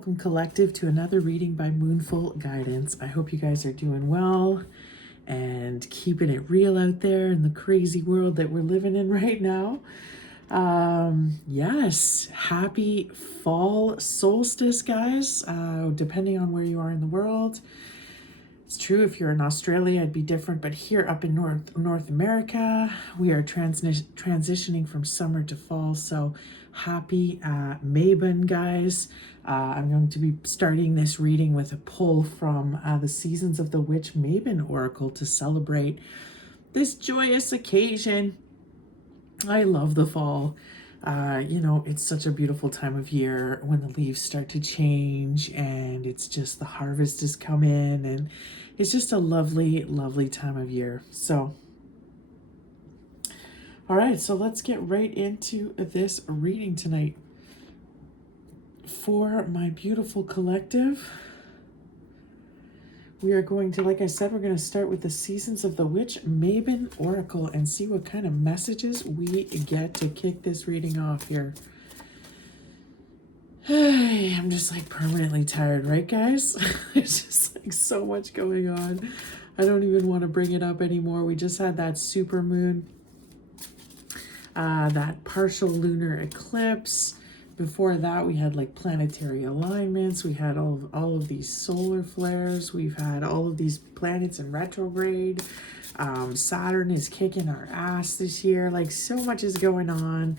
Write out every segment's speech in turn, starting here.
Welcome, collective, to another reading by Moonful Guidance. I hope you guys are doing well and keeping it real out there in the crazy world that we're living in right now. Yes, happy fall solstice, guys, depending on where you are in the world. It's true, if you're in Australia, it'd be different, but here up in North America, we are transitioning from summer to fall, so happy Mabon, guys. I'm going to be starting this reading with a pull from the Seasons of the Witch Mabon Oracle to celebrate this joyous occasion. I love the fall. It's such a beautiful time of year when the leaves start to change and it's just the harvest has come in, and it's just a lovely, lovely time of year. So, all right, so let's get right into this reading tonight. For my beautiful collective, we are going to, like I said, we're going to start with the Seasons of the Witch Mabon Oracle and see what kind of messages we get to kick this reading off here. I'm just like permanently tired, right, guys? There's just like so much going on. I don't even want to bring it up anymore. We just had that super moon, that partial lunar eclipse. Before that, we had like planetary alignments. We had all of these solar flares. We've had all of these planets in retrograde. Saturn is kicking our ass this year. Like, so much is going on.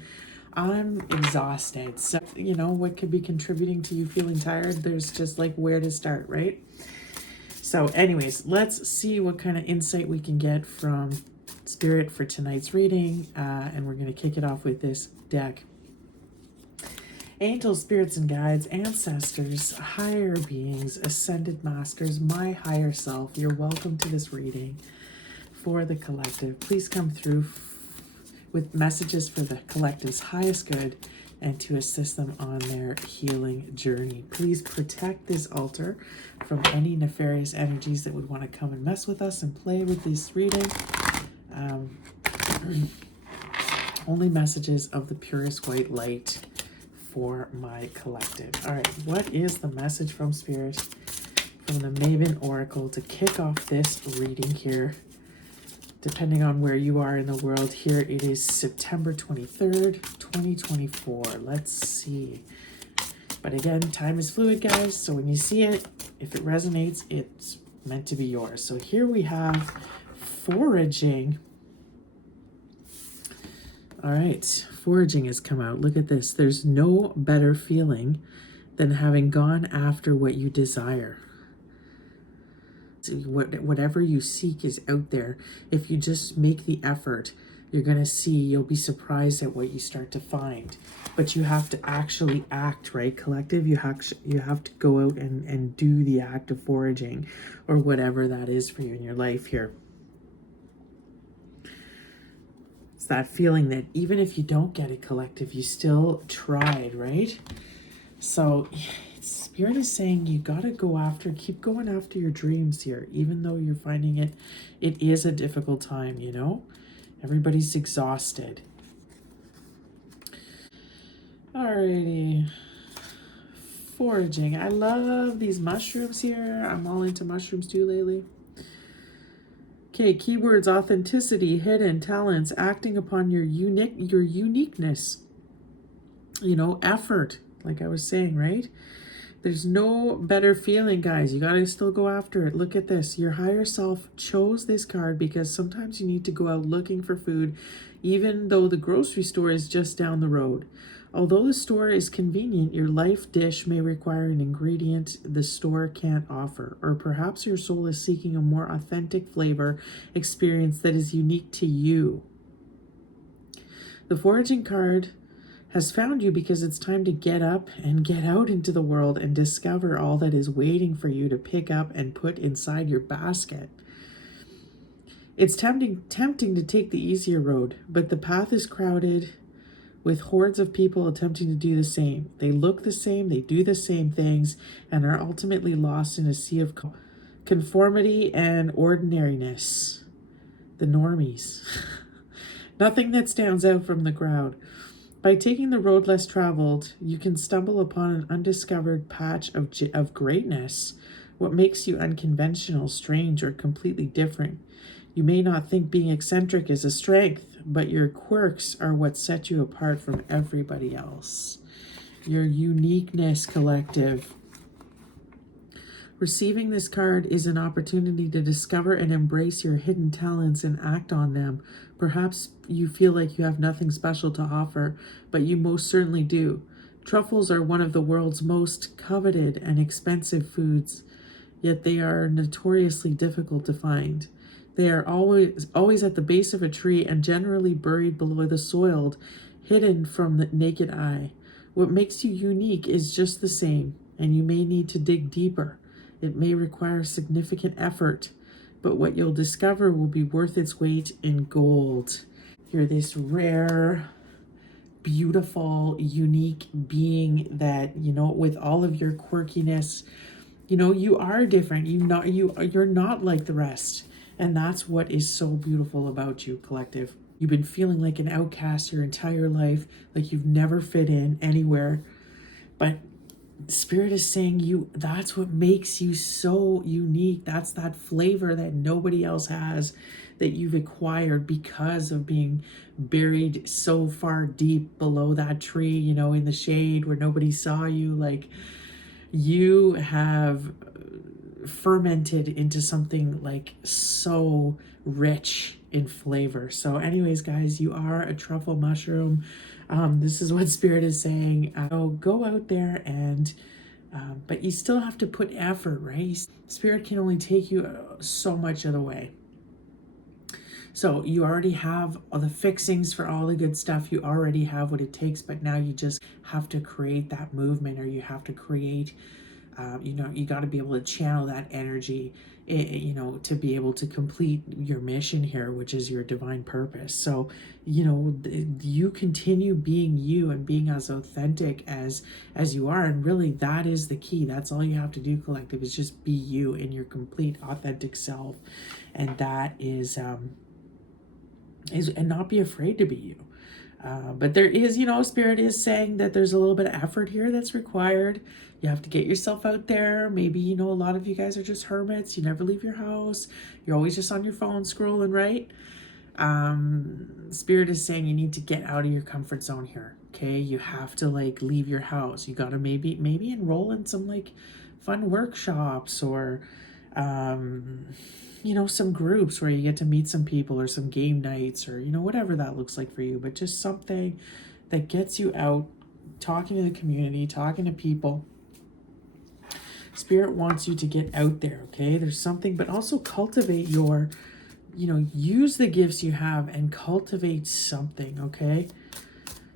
I'm exhausted. So, what could be contributing to you feeling tired? There's just like where to start, right? So anyways, let's see what kind of insight we can get from Spirit for tonight's reading. And we're going to kick it off with this deck. Angels, spirits and guides, ancestors, higher beings, ascended masters, my higher self, you're welcome to this reading for the collective. Please come through with messages for the collective's highest good and to assist them on their healing journey. Please protect this altar from any nefarious energies that would want to come and mess with us and play with this reading. Only messages of the purest white light for my collective. All right, what is the message from Spirit, from the Mabon Oracle to kick off this reading here? Depending on where you are in the world, here it is September 23rd, 2024. Let's see. But again, time is fluid, guys. So when you see it, if it resonates, it's meant to be yours. So here we have foraging. All right, foraging has come out. Look at this. There's no better feeling than having gone after what you desire. Whatever you seek is out there. If you just make the effort, you're going to see, you'll be surprised at what you start to find. But you have to actually act, right, collective? You have to go out and do the act of foraging, or whatever that is for you in your life here. It's that feeling that even if you don't get it, collective, you still tried, right? So Spirit is saying you got to go after, keep going after your dreams here, even though you're finding it is a difficult time, Everybody's exhausted. Alrighty. Foraging. I love these mushrooms here. I'm all into mushrooms too lately. Okay, keywords: authenticity, hidden talents, acting upon your uniqueness. Effort, like I was saying, right? There's no better feeling, guys. You got to still go after it. Look at this. Your higher self chose this card because sometimes you need to go out looking for food, even though the grocery store is just down the road. Although the store is convenient, your life dish may require an ingredient the store can't offer. Or perhaps your soul is seeking a more authentic flavor experience that is unique to you. The foraging card has found you because it's time to get up and get out into the world and discover all that is waiting for you to pick up and put inside your basket. It's tempting to take the easier road, but the path is crowded with hordes of people attempting to do the same. They look the same, they do the same things, and are ultimately lost in a sea of conformity and ordinariness. The normies. Nothing that stands out from the crowd. By taking the road less traveled, you can stumble upon an undiscovered patch of greatness. What makes you unconventional, strange, or completely different? You may not think being eccentric is a strength, but your quirks are what set you apart from everybody else. Your uniqueness, collective. Receiving this card is an opportunity to discover and embrace your hidden talents and act on them. Perhaps you feel like you have nothing special to offer, but you most certainly do. Truffles are one of the world's most coveted and expensive foods, yet they are notoriously difficult to find. They are always at the base of a tree and generally buried below the soil, hidden from the naked eye. What makes you unique is just the same, and you may need to dig deeper. It may require significant effort, but what you'll discover will be worth its weight in gold. You're this rare, beautiful, unique being that, with all of your quirkiness, you are different. You're not like the rest. And that's what is so beautiful about you, collective. You've been feeling like an outcast your entire life, like you've never fit in anywhere. But Spirit is saying that's what makes you so unique. That's that flavor that nobody else has, that you've acquired because of being buried so far deep below that tree, in the shade where nobody saw you. Like, you have fermented into something like so rich in flavor. So anyways, guys, you are a truffle mushroom. This is what Spirit is saying. Go out there and but you still have to put effort, right? Spirit can only take you so much of the way. So you already have all the fixings for all the good stuff. You already have what it takes, but now you just have to create that movement, or you have to create, you got to be able to channel that energy, to be able to complete your mission here, which is your divine purpose. So, you continue being you and being as authentic as you are. And really, that is the key. That's all you have to do, collective, is just be you in your complete authentic self. And that is and not be afraid to be you. But there is, Spirit is saying that there's a little bit of effort here that's required. You have to get yourself out there. Maybe, a lot of you guys are just hermits. You never leave your house. You're always just on your phone scrolling, right? Spirit is saying you need to get out of your comfort zone here. Okay, you have to leave your house. You gotta maybe enroll in some fun workshops, or some groups where you get to meet some people, or some game nights, or whatever that looks like for you. But just something that gets you out, talking to the community, talking to people. Spirit wants you to get out there. Okay, there's something, but also cultivate your, use the gifts you have and cultivate something. Okay,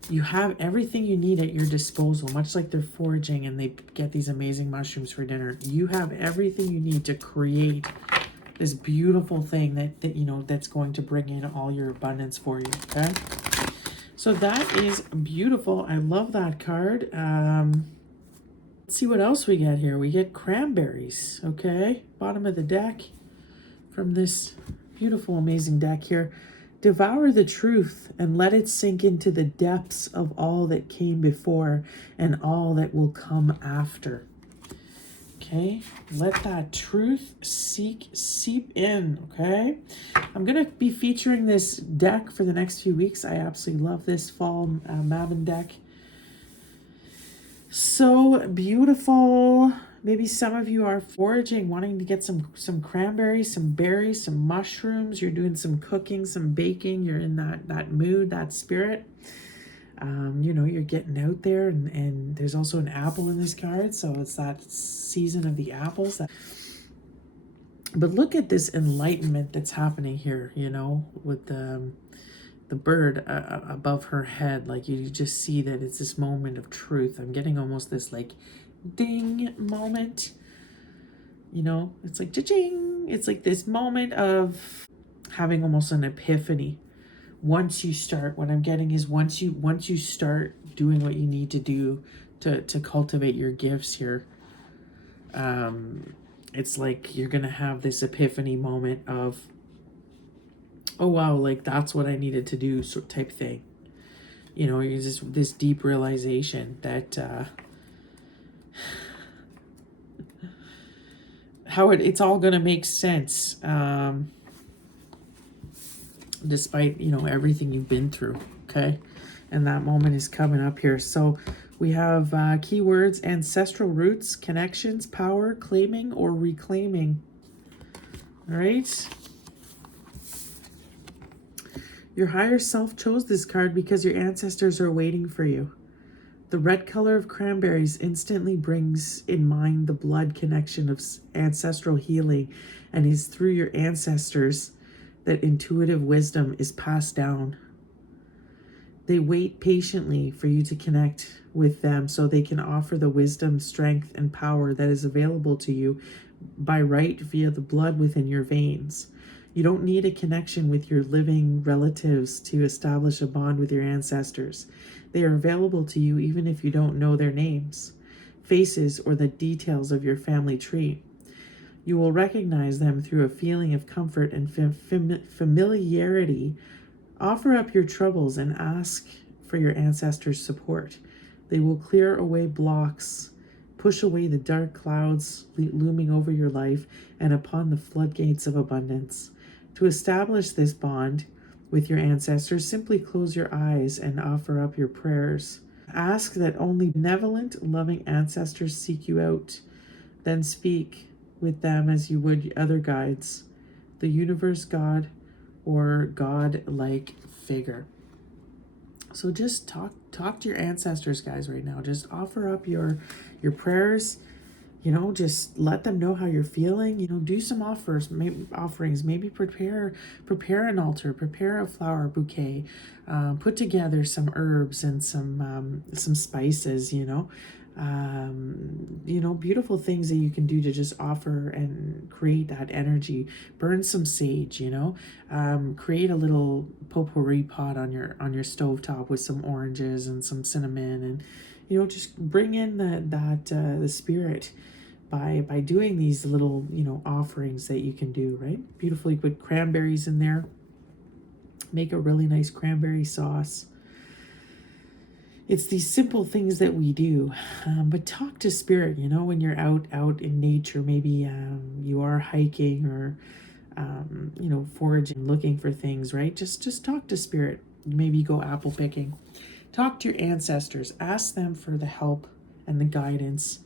you have everything you need at your disposal, much like they're foraging and they get these amazing mushrooms for dinner. You have everything you need to create this beautiful thing that's going to bring in all your abundance for you. Okay, so that is beautiful. I love that card. Let's see what else we get here. We get cranberries. Okay, bottom of the deck from this beautiful, amazing deck here. Devour the truth and let it sink into the depths of all that came before and all that will come after. Okay, let that truth seep in. Okay, I'm going to be featuring this deck for the next few weeks. I absolutely love this fall Mabon deck. So beautiful. Maybe some of you are foraging, wanting to get some cranberries, some berries, some mushrooms. You're doing some cooking, some baking. You're in that mood, that spirit. You're getting out there, and there's also an apple in this card, so it's that season of the apples. But look at this enlightenment that's happening here, with the bird above her head. Like, you just see that it's this moment of truth. I'm getting almost this ding moment. It's like cha-ching. It's like this moment of having almost an epiphany. Once you start, what I'm getting is once you start doing what you need to do to cultivate your gifts here, it's like you're gonna have this epiphany moment of, oh wow, that's what I needed to do, type thing. you know, it's just this deep realization that how it's all going to make sense, despite, you know, everything you've been through. Okay. And that moment is coming up here. So we have keywords: ancestral roots, connections, power, claiming or reclaiming. All right. Your higher self chose this card because your ancestors are waiting for you. The red color of cranberries instantly brings in mind the blood connection of ancestral healing, and is through your ancestors that intuitive wisdom is passed down. They wait patiently for you to connect with them so they can offer the wisdom, strength, and power that is available to you by right via the blood within your veins. You don't need a connection with your living relatives to establish a bond with your ancestors. They are available to you even if you don't know their names, faces, or the details of your family tree. You will recognize them through a feeling of comfort and familiarity. Offer up your troubles and ask for your ancestors' support. They will clear away blocks, push away the dark clouds looming over your life and upon the floodgates of abundance. To establish this bond with your ancestors, simply close your eyes and offer up your prayers. Ask that only benevolent, loving ancestors seek you out. Then speak with them as you would other guides, the universe, God, or God-like figure. So just talk to your ancestors, guys, right now. Just offer up your prayers. You know, just let them know how you're feeling. You know, do some offerings. Maybe prepare an altar, prepare a flower bouquet, put together some herbs and some spices. You know, beautiful things that you can do to just offer and create that energy. Burn some sage. You know, create a little potpourri pot on your stovetop with some oranges and some cinnamon, and you know, just bring in the spirit by doing these little, you know, offerings that you can do, right? Beautifully put cranberries in there. Make a really nice cranberry sauce. It's these simple things that we do, but talk to spirit. You know, when you're out in nature, maybe you are hiking or you know, foraging, looking for things, right? Just talk to spirit. Maybe go apple picking. Talk to your ancestors. Ask them for the help and the guidance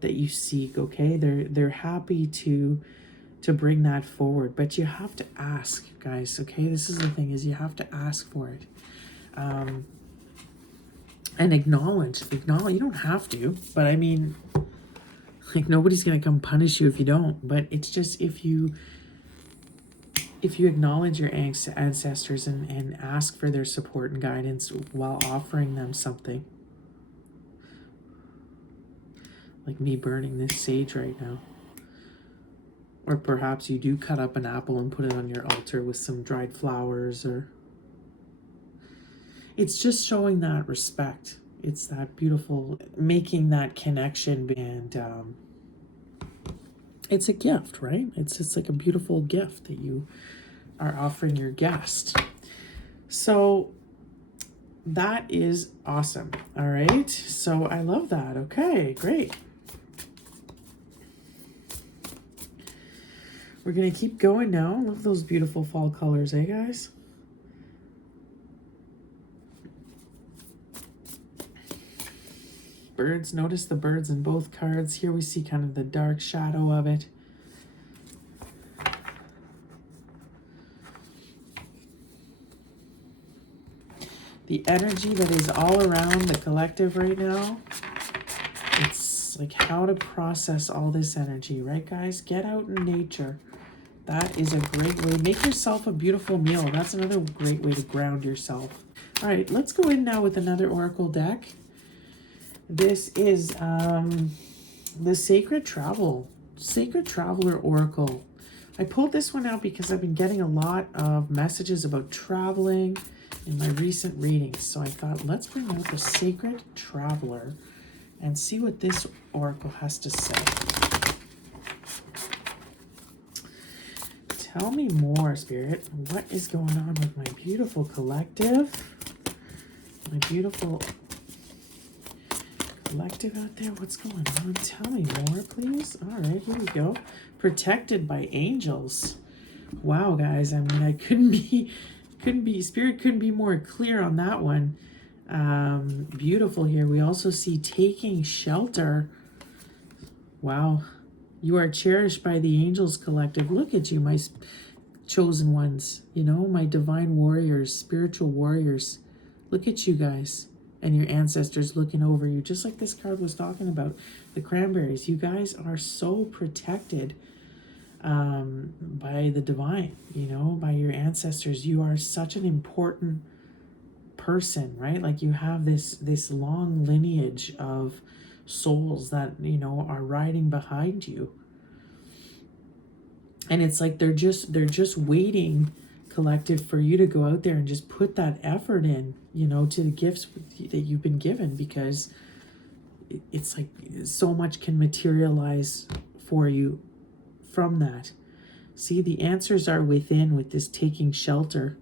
that you seek. Okay, they're happy to bring that forward, but you have to ask, guys. Okay, this is the thing: is you have to ask for it, and acknowledge. You don't have to, but I mean, like, nobody's gonna come punish you if you don't. But it's just if you acknowledge your ancestors and ask for their support and guidance while offering them something. Like me burning this sage right now. Or perhaps you do cut up an apple and put it on your altar with some dried flowers, or it's just showing that respect. It's that beautiful, making that connection, and it's a gift, right? It's just like a beautiful gift that you are offering your guest. So that is awesome. All right. So I love that. Okay, great. We're going to keep going now. Love those beautiful fall colors, eh, guys? Birds. Notice the birds in both cards. Here we see kind of the dark shadow of it. The energy that is all around the collective right now. It's like how to process all this energy, right, guys? Get out in nature. That is a great way. Make yourself a beautiful meal. That's another great way to ground yourself. All right, let's go in now with another oracle deck. This is the Sacred Traveler Oracle. I pulled this one out because I've been getting a lot of messages about traveling in my recent readings. So I thought, let's bring out the Sacred Traveler and see what this oracle has to say. Tell me more, Spirit. What is going on with my beautiful collective? My beautiful collective out there, what's going on? Tell me more, please. All right, here we go. Protected by angels. Wow, guys. I mean, I Spirit couldn't be more clear on that one. Beautiful here. We also see taking shelter. Wow. You are cherished by the angels collective. Look at you, my chosen ones. You know, my divine warriors, spiritual warriors. Look at you guys and your ancestors looking over you, just like this card was talking about. The cranberries. You guys are so protected by the divine, you know, by your ancestors. You are such an important person, right? Like you have this long lineage of souls that, you know, are riding behind you. And it's like they're just waiting, collective, for you to go out there and just put that effort in, you know, to the gifts that you've been given, because it's like so much can materialize for you from that. See, the answers are within with this taking shelter.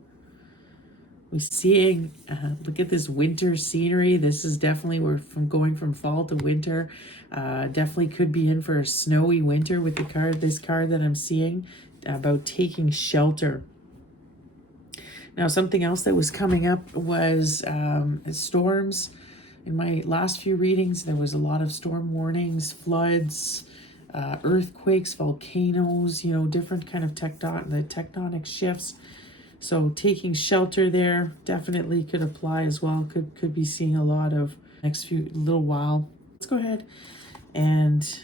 We're seeing, look at this winter scenery. This is definitely, we're going from fall to winter. Definitely could be in for a snowy winter with the card, this card that I'm seeing about taking shelter. Now, something else that was coming up was storms. In my last few readings, there was a lot of storm warnings, floods, earthquakes, volcanoes, you know, different kind of tectonic shifts. So taking shelter there definitely could apply as well. Could be seeing a lot of next few little while. Let's go ahead and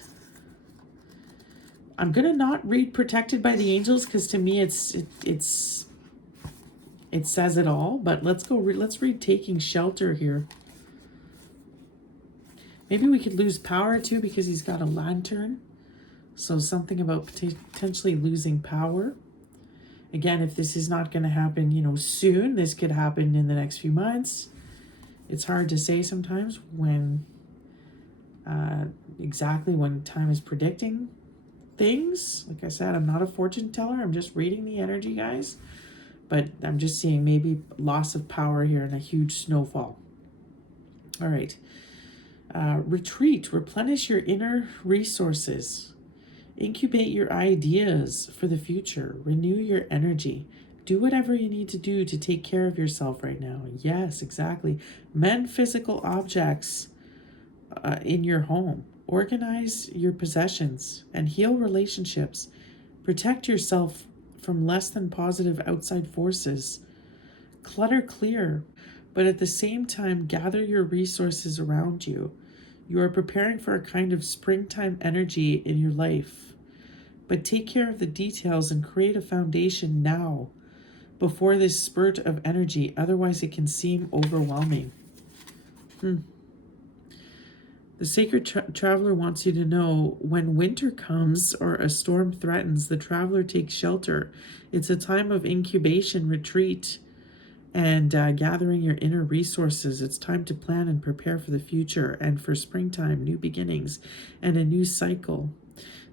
I'm gonna not read protected by the angels, because to me it says it all. But let's read taking shelter here. Maybe we could lose power too, because he's got a lantern. So something about potentially losing power. Again, if this is not going to happen, you know, soon, this could happen in the next few months. It's hard to say sometimes when, exactly when time is predicting things. Like I said, I'm not a fortune teller. I'm just reading the energy, guys. But I'm just seeing maybe loss of power here and a huge snowfall. All right. Retreat, replenish your inner resources. Incubate your ideas for the future. Renew your energy. Do whatever you need to do to take care of yourself right now. Yes, exactly. Mend physical objects in your home. Organize your possessions and heal relationships. Protect yourself from less than positive outside forces. Clutter clear, but at the same time, gather your resources around you. You are preparing for a kind of springtime energy in your life. But take care of the details and create a foundation now, before this spurt of energy. Otherwise, it can seem overwhelming. The sacred traveler wants you to know, when winter comes or a storm threatens, the traveler takes shelter. It's a time of incubation, retreat, and gathering your inner resources. It's time to plan and prepare for the future and for springtime, new beginnings, and a new cycle.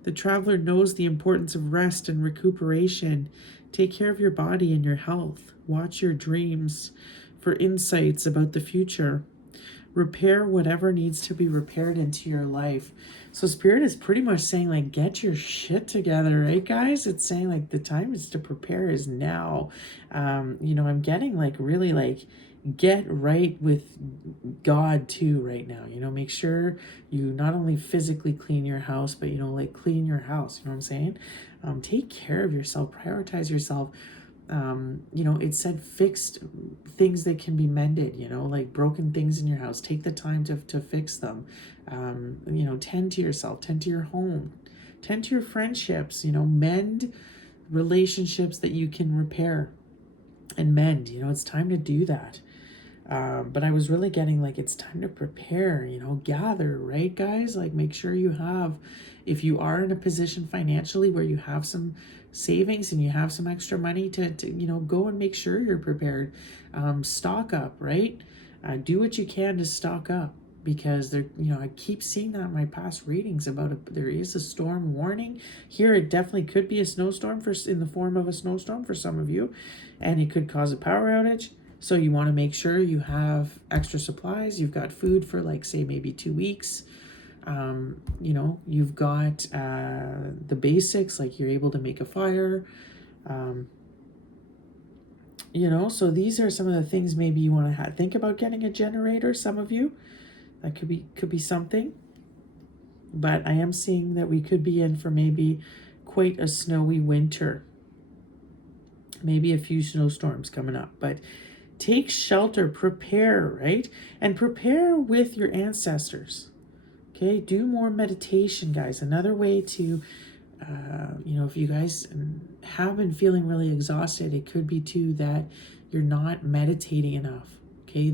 The traveler knows the importance of rest and recuperation. Take care of your body and your health. Watch your dreams for insights about the future. Repair whatever needs to be repaired into your life. So Spirit is pretty much saying, like, get your shit together, right, guys? It's saying, like, the time is to prepare is now. You know, I'm getting, like, really, like, get right with God too right now. You know, make sure you not only physically clean your house, but, you know, like, clean your house. You know what I'm saying? Take care of yourself. Prioritize yourself. You know, it said fixed things that can be mended, you know, like broken things in your house. Take the time to fix them. You know, tend to yourself, tend to your home, tend to your friendships, you know, mend relationships that you can repair and mend. You know, it's time to do that. But I was really getting, like, it's time to prepare, you know, gather, right, guys? Like, make sure you have, if you are in a position financially where you have some savings and you have some extra money to you know, go and make sure you're prepared. Stock up, right? Do what you can to stock up, because there, you know, I keep seeing that in my past readings about there is a storm warning here. It definitely could be a snowstorm in the form of a snowstorm for some of you, and it could cause a power outage. So you want to make sure you have extra supplies. You've got food for like, say, maybe 2 weeks. You know, you've got the basics, like you're able to make a fire. You know, so these are some of the things maybe you want to think about getting a generator. Some of you, that could be something. But I am seeing that we could be in for maybe quite a snowy winter. Maybe a few snowstorms coming up, but take shelter, prepare, right? And prepare with your ancestors. Okay, do more meditation, guys. Another way to, you know, if you guys have been feeling really exhausted, it could be too that you're not meditating enough. Okay,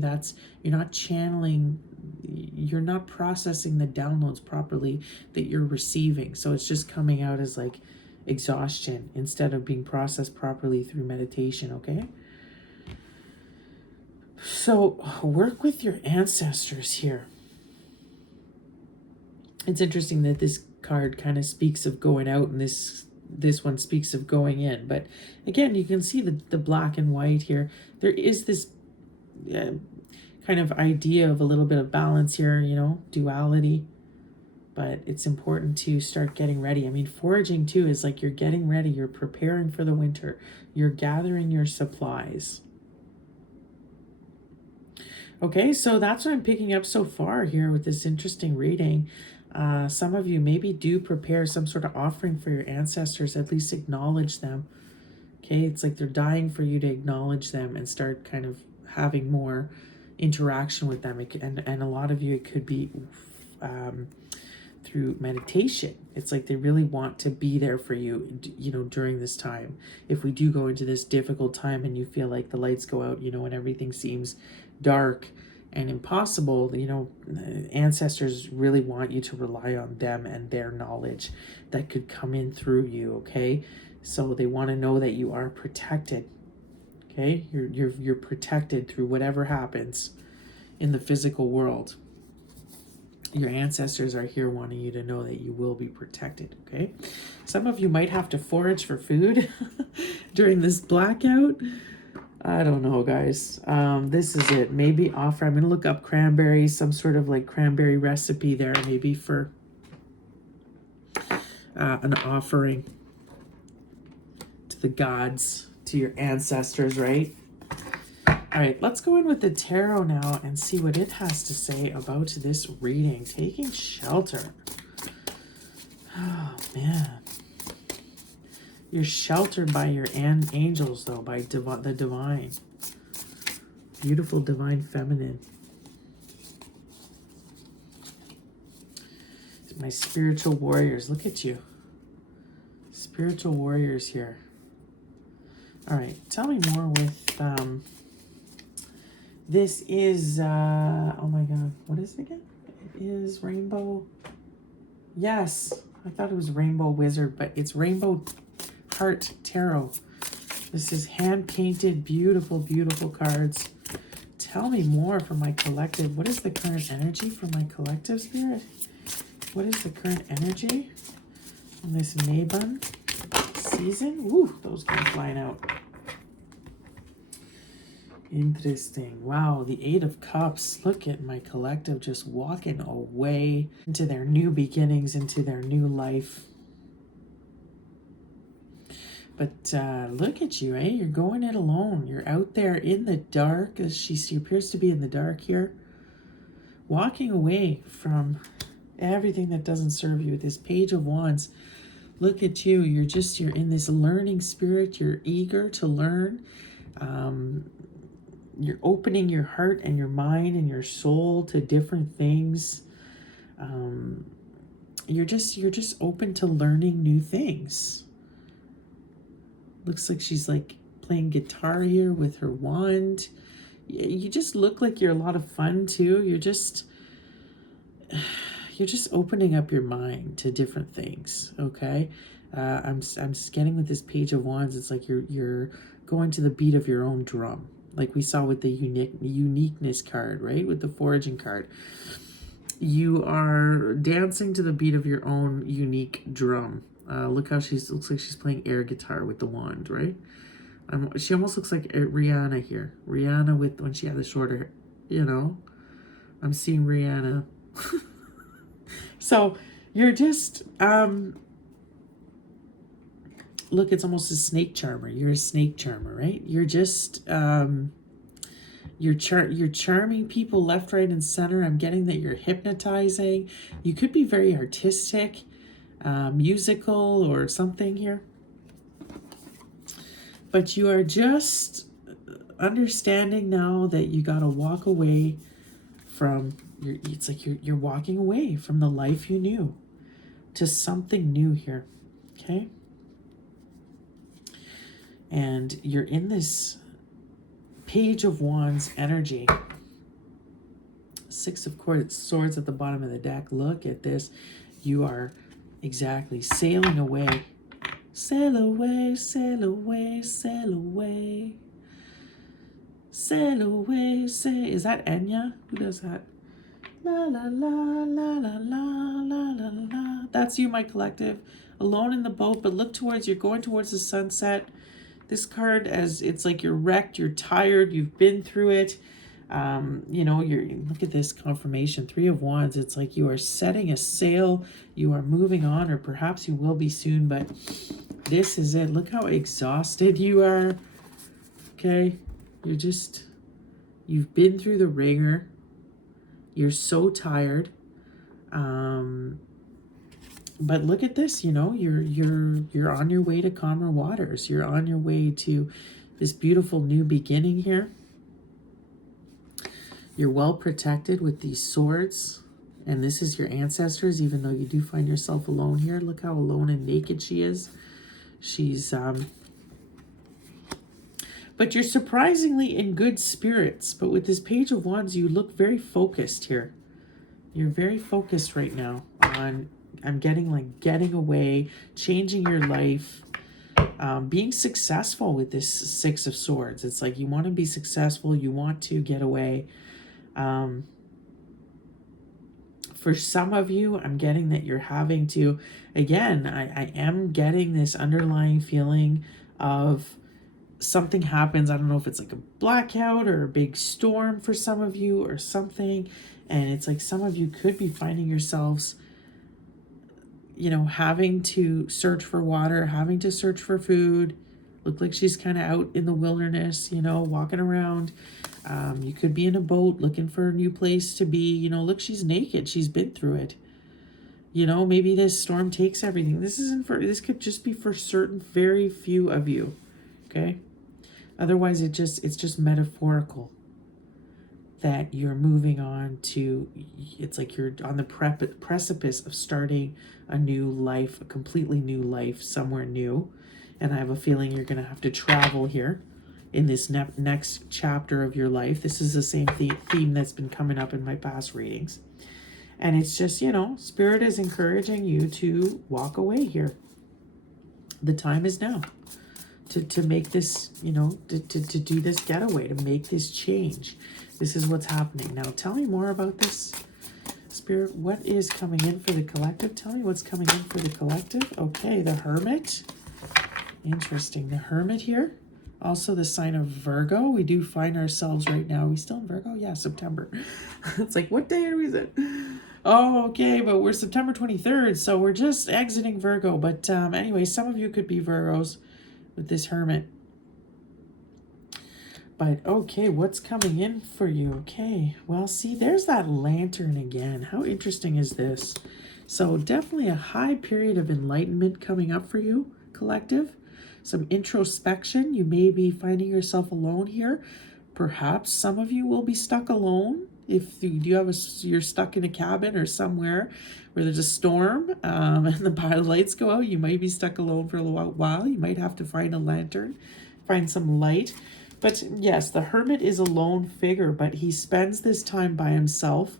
you're not channeling, you're not processing the downloads properly that you're receiving. So it's just coming out as like exhaustion instead of being processed properly through meditation, okay? So work with your ancestors here. It's interesting that this card kind of speaks of going out and this one speaks of going in. But again, you can see the black and white here. There is this kind of idea of a little bit of balance here, you know, duality. But it's important to start getting ready. I mean, foraging too is like you're getting ready. You're preparing for the winter. You're gathering your supplies. Okay, so that's what I'm picking up so far here with this interesting reading. Some of you maybe do prepare some sort of offering for your ancestors, at least acknowledge them. Okay, it's like they're dying for you to acknowledge them and start kind of having more interaction with them. And a lot of you, it could be through meditation. It's like they really want to be there for you, you know, during this time. If we do go into this difficult time and you feel like the lights go out, you know, and everything seems dark and impossible, you know, ancestors really want you to rely on them and their knowledge that could come in through you, okay? So they want to know that you are protected, okay? You're protected through whatever happens in the physical world. Your ancestors are here wanting you to know that you will be protected, okay? Some of you might have to forage for food during this blackout. I don't know, guys. This is it. Maybe offer. I'm going to look up cranberries, some sort of like cranberry recipe there, maybe for an offering to the gods, to your ancestors, right? All right, let's go in with the tarot now and see what it has to say about this reading. Taking shelter. Oh, man. You're sheltered by your angels, though, by the divine. Beautiful divine feminine. My spiritual warriors. Look at you. Spiritual warriors here. All right, tell me more with... this is, oh my God, what is it again? It is Rainbow. Yes, I thought it was Rainbow Wizard, but it's Rainbow Heart Tarot. This is hand-painted, beautiful, beautiful cards. Tell me more for my collective. What is the current energy for my collective, Spirit? What is the current energy on this Mabon season? Ooh, those came flying out. Interesting. Wow, the Eight of Cups. Look at my collective just walking away into their new beginnings, into their new life. But look at you, eh? You're going it alone. You're out there in the dark. She appears to be in the dark here. Walking away from everything that doesn't serve you. This Page of Wands. Look at you. You're in this learning spirit. You're eager to learn. You're opening your heart and your mind and your soul to different things. You're just open to learning new things. Looks like she's like playing guitar here with her wand. You just look like you're a lot of fun too. You're just opening up your mind to different things. Okay, I'm getting with this Page of Wands. It's like you're going to the beat of your own drum, like we saw with the uniqueness card, right? With the foraging card, you are dancing to the beat of your own unique drum. Look how looks like she's playing air guitar with the wand, right? She almost looks like Rihanna here. Rihanna with when she had the shorter hair, you know. I'm seeing Rihanna. So you're just look, it's almost a snake charmer. You're a snake charmer, right? You're just you're charming people left, right, and center. I'm getting that you're hypnotizing. You could be very artistic, musical, or something here. But you are just understanding now that you got to walk away from it's like you're walking away from the life you knew to something new here. Okay? And you're in this Page of Wands energy. Six of Swords at the bottom of the deck. Look at this. You are exactly sailing away. Sail away, sail away, sail away. Sail away, sail. Is that Enya? Who does that? La la la la la la la la la. That's you, my collective. Alone in the boat, but look towards, you're going towards the sunset. This card, as it's like you're wrecked, you're tired, you've been through it. You know, look at this confirmation, Three of Wands. It's like you are setting a sail, you are moving on, or perhaps you will be soon, but this is it. Look how exhausted you are. Okay, you've been through the ringer. You're so tired. But look at this, you know, you're on your way to calmer waters. You're on your way to this beautiful new beginning here. You're well protected with these swords. And this is your ancestors, even though you do find yourself alone here. Look how alone and naked she is. She's, but you're surprisingly in good spirits. But with this Page of Wands, you look very focused here. You're very focused right now on, I'm getting like getting away, changing your life, being successful with this Six of Swords. It's like you want to be successful. You want to get away. For some of you, I'm getting that you're having to, again, I am getting this underlying feeling of something happens. I don't know if it's like a blackout or a big storm for some of you or something. And it's like some of you could be finding yourselves, you know, having to search for water, having to search for food. Look like she's kind of out in the wilderness, you know, walking around. You could be in a boat looking for a new place to be. You know, look, she's naked. She's been through it. You know, maybe this storm takes everything. This could just be for certain very few of you. Okay? Otherwise, it's just metaphorical that you're moving on to, it's like you're on the precipice of starting a new life, a completely new life, somewhere new. And I have a feeling you're going to have to travel here in this next chapter of your life. This is the same theme that's been coming up in my past readings. And it's just, you know, Spirit is encouraging you to walk away here. The time is now to make this, you know, to do this getaway, to make this change. This is what's happening. Now, tell me more about this, Spirit. What is coming in for the collective? Tell me what's coming in for the collective. Okay, the Hermit. Interesting. The Hermit here. Also the sign of Virgo. We do find ourselves right now. Are we still in Virgo? Yeah, September. It's like, what day are we in? Oh, okay, but we're September 23rd, so we're just exiting Virgo. But anyway, some of you could be Virgos with this Hermit. But okay, what's coming in for you? Okay, well, see, there's that lantern again. How interesting is this? So definitely a high period of enlightenment coming up for you, collective. Some introspection. You may be finding yourself alone here. Perhaps some of you will be stuck alone. If you're stuck in a cabin or somewhere where there's a storm and the lights go out, you might be stuck alone for a little while. You might have to find a lantern, find some light. But yes, the Hermit is a lone figure, but he spends this time by himself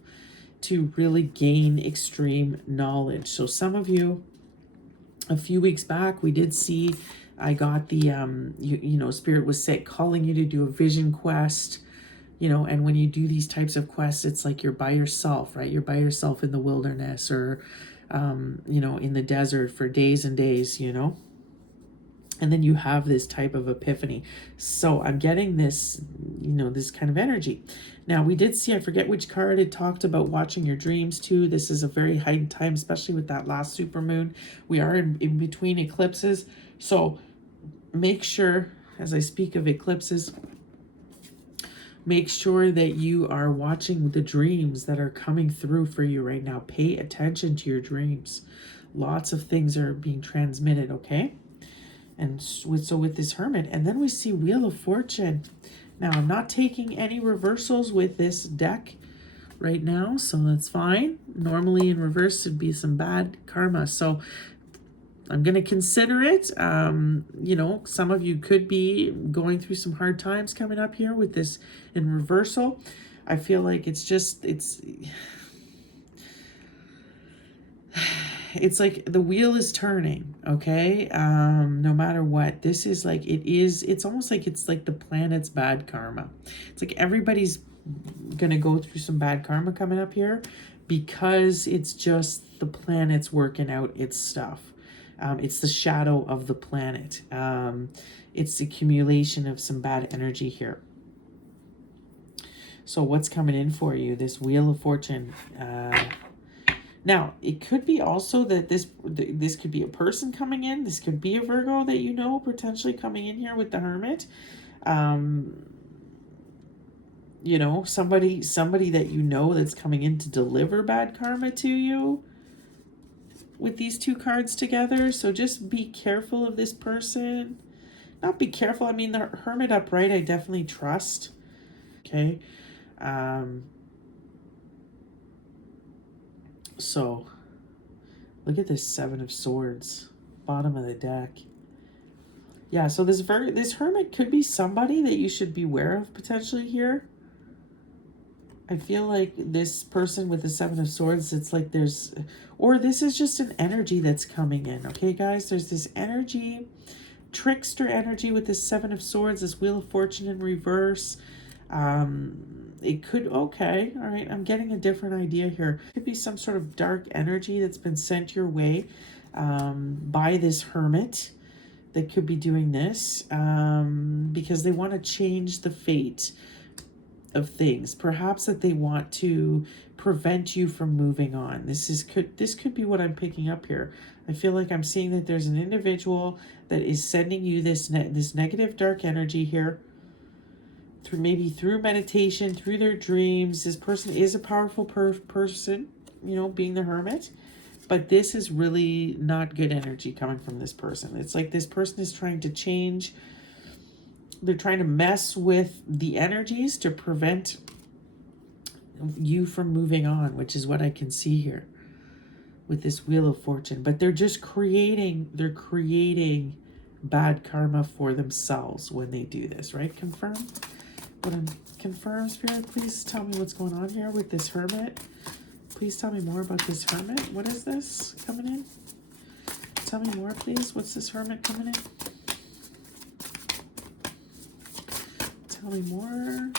to really gain extreme knowledge. So some of you, a few weeks back, we did see, I got the, you know, Spirit was calling you to do a vision quest, you know, and when you do these types of quests, it's like you're by yourself, right? You're by yourself in the wilderness or, you know, in the desert for days and days, you know. And then you have this type of epiphany. So I'm getting this, this kind of energy. Now, we did see, I forget which card, it talked about watching your dreams too. This is a very heightened time, especially with that last supermoon. We are in between eclipses. So make sure, as I speak of eclipses, make sure that you are watching the dreams that are coming through for you right now. Pay attention to your dreams. Lots of things are being transmitted, okay? And with this Hermit, and then we see Wheel of Fortune. Now, I'm not taking any reversals with this deck right now, so that's fine. Normally in reverse would be some bad karma, so I'm going to consider it. Some of you could be going through some hard times coming up here with this in reversal. I feel like it's like the wheel is turning, okay? No matter what, this is like, it's almost like it's like the planet's bad karma. It's like everybody's gonna go through some bad karma coming up here because it's just the planet's working out its stuff. It's the shadow of the planet. It's the accumulation of some bad energy here. So what's coming in for you? This Wheel of Fortune. Now, it could be also that this could be a person coming in. This could be a Virgo that potentially coming in here with the Hermit. Somebody that that's coming in to deliver bad karma to you with these two cards together. So just be careful of this person. Not be careful. I mean, the Hermit upright, I definitely trust. Okay. So look at this Seven of Swords, bottom of the deck. Yeah, so this Hermit could be somebody that you should be aware of potentially here. I feel like this person with the Seven of Swords, it's like or this is just an energy that's coming in. Okay, guys, there's this energy, trickster energy with this Seven of Swords, this Wheel of Fortune in reverse. It could, okay, all right, I'm getting a different idea here. It could be some sort of dark energy that's been sent your way by this Hermit that could be doing this because they want to change the fate of things. Perhaps that they want to prevent you from moving on. This could be what I'm picking up here. I feel like I'm seeing that there's an individual that is sending you this negative dark energy here through meditation, through their dreams. This person is a powerful person, being the Hermit, but this is really not good energy coming from this person. It's like this person is trying to change. They're trying to mess with the energies to prevent you from moving on, which is what I can see here with this Wheel of Fortune. But they're creating bad karma for themselves when they do this, right? Confirm, Spirit, please tell me what's going on here with this Hermit. Please tell me more about this Hermit. What is this coming in? Tell me more, please. What's this Hermit coming in? Tell me more.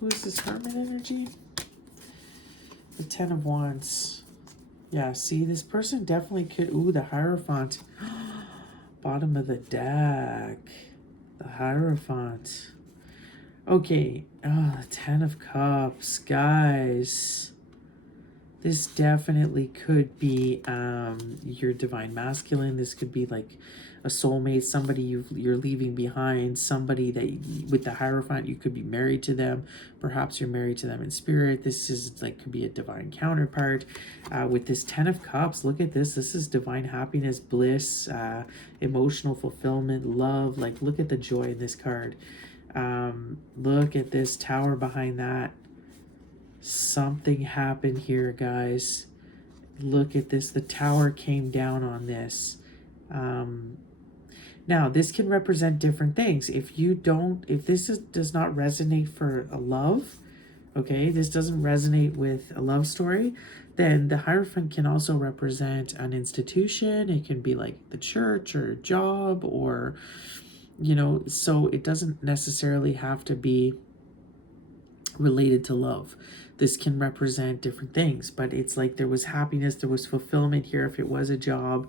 Who is this Hermit energy? The Ten of Wands. Yeah, see, this person definitely could... Ooh, the Hierophant. Bottom of the deck. The Hierophant. Okay. Oh, the Ten of Cups. Guys. This definitely could be your divine masculine. This could be like a soulmate, somebody you're leaving behind, somebody that with the Hierophant, you could be married to them. Perhaps you're married to them in spirit. This is like could be a divine counterpart. With this Ten of Cups, look at this. This is divine happiness, bliss, emotional fulfillment, love. Like look at the joy in this card. Look at this Tower behind that. Something happened here, guys. Look at this. The Tower came down on this. Now, this can represent different things. If this does not resonate for a love, okay, this doesn't resonate with a love story, then the Hierophant can also represent an institution. It can be like the church or a job or, so it doesn't necessarily have to be related to love. This can represent different things, but it's like there was happiness, there was fulfillment here if it was a job,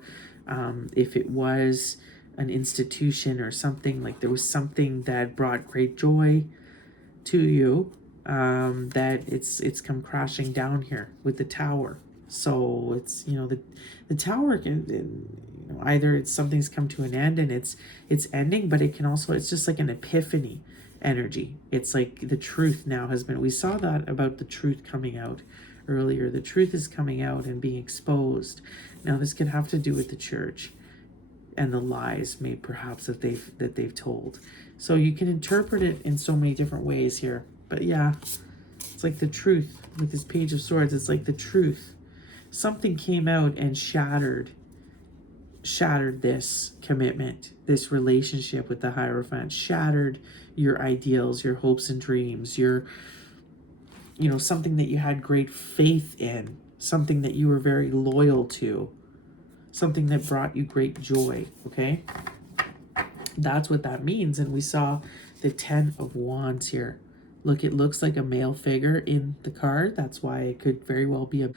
if it was an institution or something, like there was something that brought great joy to you, that it's come crashing down here with the tower. So it's, you know, the tower can, you know, either it's something's come to an end and it's ending, but it can also, it's just like an epiphany energy. It's like the truth now has been, we saw that about the truth coming out earlier. The truth is coming out and being exposed. Now this could have to do with the church and the lies made perhaps that they've told. So you can interpret it in so many different ways here. But yeah, it's like the truth with this Page of Swords. It's like the truth. Something came out and shattered this commitment, this relationship with the Hierophant, shattered your ideals, your hopes and dreams, your, you know, something that you had great faith in, something that you were very loyal to, something that brought you great joy, okay? That's what that means. And we saw the 10 of Wands here. Look, it looks like a male figure in the card. That's why it could very well be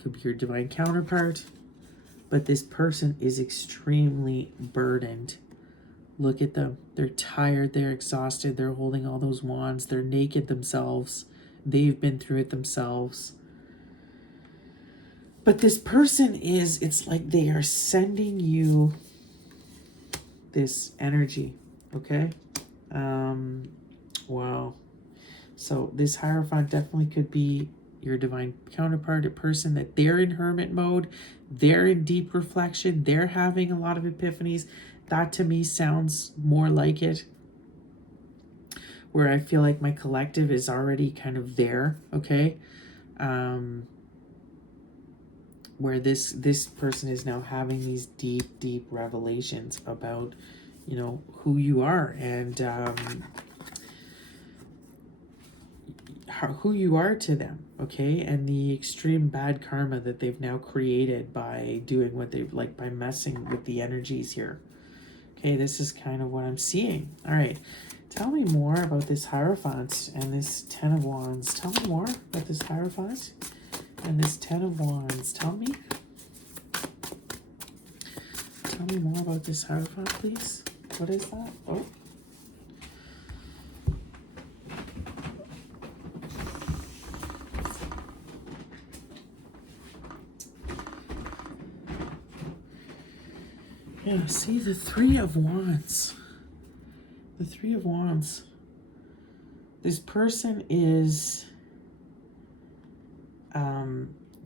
could be your divine counterpart. But this person is extremely burdened. Look at them. They're tired. They're exhausted. They're holding all those wands. They're naked themselves. They've been through it themselves. But this person is, it's like they are sending you this energy, okay? Wow. So this Hierophant definitely could be your divine counterpart, a person that they're in hermit mode, they're in deep reflection, they're having a lot of epiphanies. That to me sounds more like it, where I feel like my collective is already kind of there, okay? Where this person is now having these deep revelations about, you know, who you are and who you are to them, okay? And the extreme bad karma that they've now created by doing what they've, like, by messing with the energies here. Okay, this is kind of what I'm seeing. All right, tell me more about this Hierophant and this 10 of Wands. Tell me more about this Hierophant and this 10 of Wands. Tell me more about this Hierophant, please. What is that? Oh. Yeah, see, the 3 of Wands. The 3 of Wands. This person is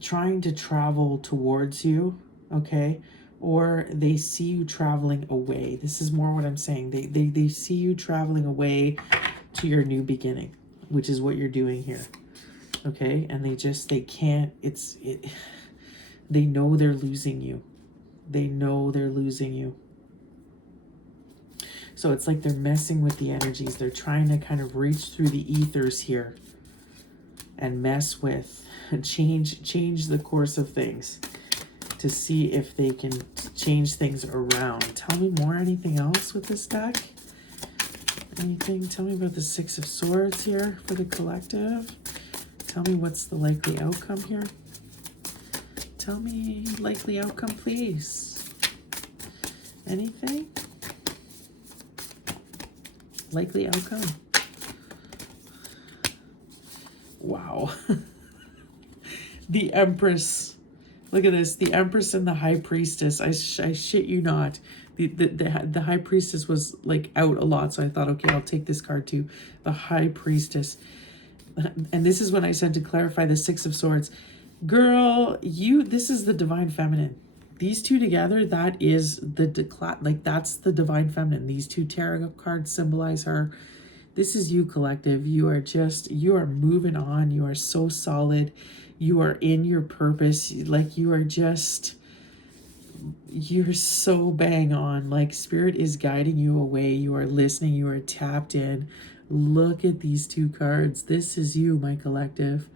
trying to travel towards you, okay? Or they see you traveling away. This is more what I'm saying. They see you traveling away to your new beginning, which is what you're doing here, okay? And they can't, they know they're losing you. They know they're losing you. So it's like they're messing with the energies. They're trying to kind of reach through the ethers here and mess with and change the course of things to see if they can change things around. Tell me more. Anything else with this deck? Anything? Tell me about the 6 of Swords here for the collective. Tell me what's the likely outcome here. Tell me likely outcome, please. Anything? Likely outcome. Wow. The Empress. Look at this. The Empress and the High Priestess. I shit you not. The High Priestess was like out a lot, so I thought, okay, I'll take this card too. The High Priestess. And this is when I said to clarify the 6 of Swords. Girl, this is the Divine Feminine. These two together, that is that's the Divine Feminine. These two tarot cards symbolize her. This is you, collective. You are moving on. You are so solid. You are in your purpose. Like you're so bang on. Like Spirit is guiding you away. You are listening. You are tapped in. Look at these two cards. This is you, my collective.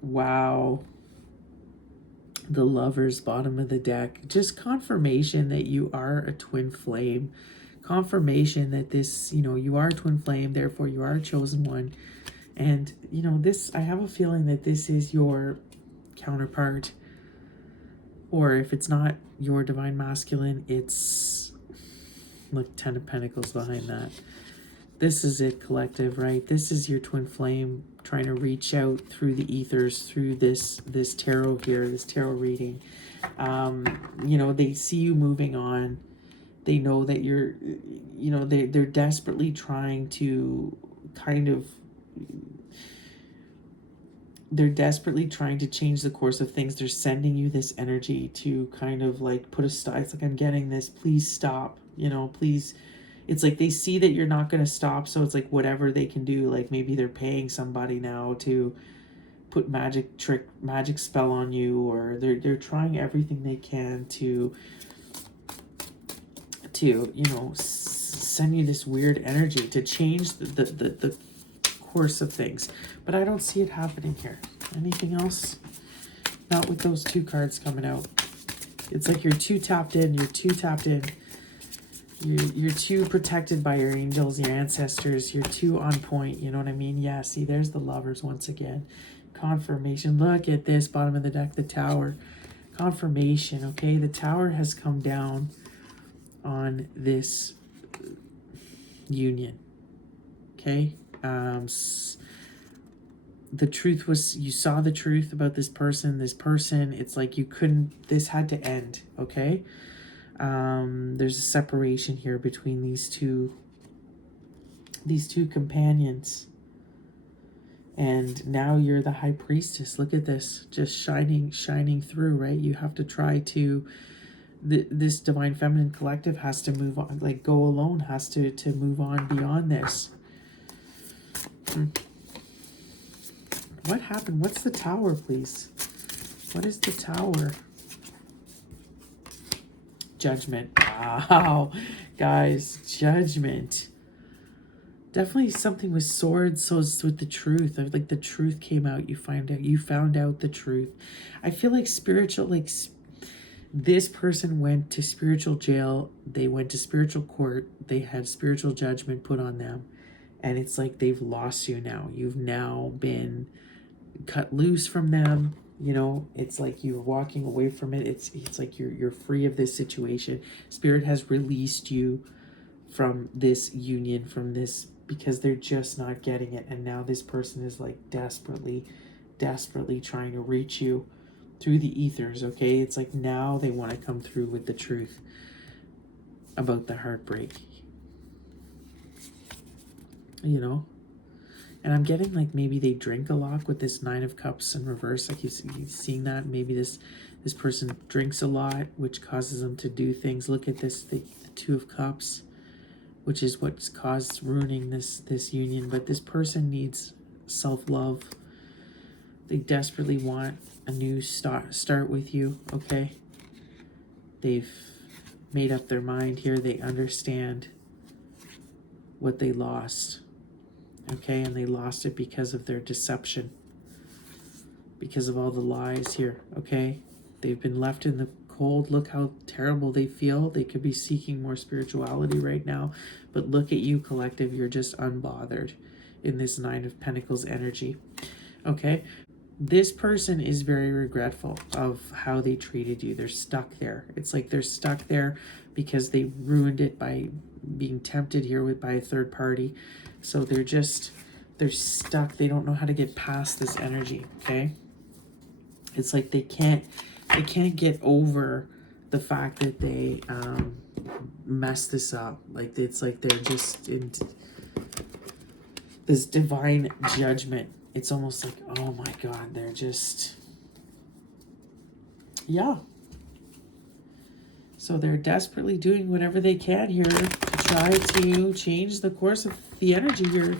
Wow. The Lovers, bottom of the deck. Just confirmation that you are a twin flame. Confirmation that this, you are a twin flame, therefore you are a chosen one. And, I have a feeling that this is your counterpart Or if it's not your divine masculine, it's like 10 of Pentacles behind that. This is it, collective, right? This is your twin flame trying to reach out through the ethers, through this tarot here, this tarot reading. You know, they see you moving on. They know that you're, you know, they're desperately trying to kind of, they're desperately trying to change the course of things. They're sending you this energy to kind of like put a stop. It's like, I'm getting this, please stop, you know, please. It's like they see that you're not going to stop, so it's like whatever they can do. Like maybe they're paying somebody now to put magic spell on you, or they're trying everything they can to you know, send you this weird energy to change the course of things. But I don't see it happening here. Anything else? Not with those two cards coming out. It's like you're too tapped in. You're too tapped in. You're too protected by your angels, your ancestors. You're too on point. You know what I mean? Yeah, see, there's the Lovers once again. Confirmation. Look at this, bottom of the deck, the Tower. Confirmation, okay? The Tower has come down on this union, okay? The truth was, you saw the truth about this person. It's like you couldn't, this had to end, okay? There's a separation here between these two companions, and now you're the High Priestess. Look at this, just shining through, right? You have to try to, this Divine Feminine collective has to move on, like go alone, has to move on beyond this. What happened? What's the Tower, please? What is the Tower? Judgment. Wow, guys, Judgment. Definitely something with swords. So it's with the truth. Like the truth came out. You found out the truth. I feel like spiritual, like this person went to spiritual jail. They went to spiritual court. They had spiritual judgment put on them, and it's like they've lost you now. You've now been cut loose from them. You know, it's like you're walking away from it. It's like you're free of this situation. Spirit has released you from this union, from this, because they're just not getting it. And now this person is like desperately trying to reach you through the ethers, okay? It's like now they want to come through with the truth about the heartbreak, you know? And I'm getting like maybe they drink a lot with this Nine of Cups in reverse. I keep seeing that. Maybe this person drinks a lot, which causes them to do things. Look at this, the Two of Cups, which is what's caused ruining this union. But this person needs self-love. They desperately want a new start with you, okay? They've made up their mind here. They understand what they lost. Okay, and they lost it because of their deception, because of all the lies here, okay? They've been left in the cold. Look how terrible they feel. They could be seeking more spirituality right now, but look at you, collective. You're just unbothered in this Nine of Pentacles energy, okay? This person is very regretful of how they treated you. They're stuck there. It's like they're stuck there because they ruined it by being tempted here by a third party. So they're stuck. They don't know how to get past this energy, okay? It's like they can't get over the fact that they messed this up. Like it's like they're just in this divine judgment. It's almost like, oh my God, they're just, yeah. So they're desperately doing whatever they can here to try to change the course of the energy here.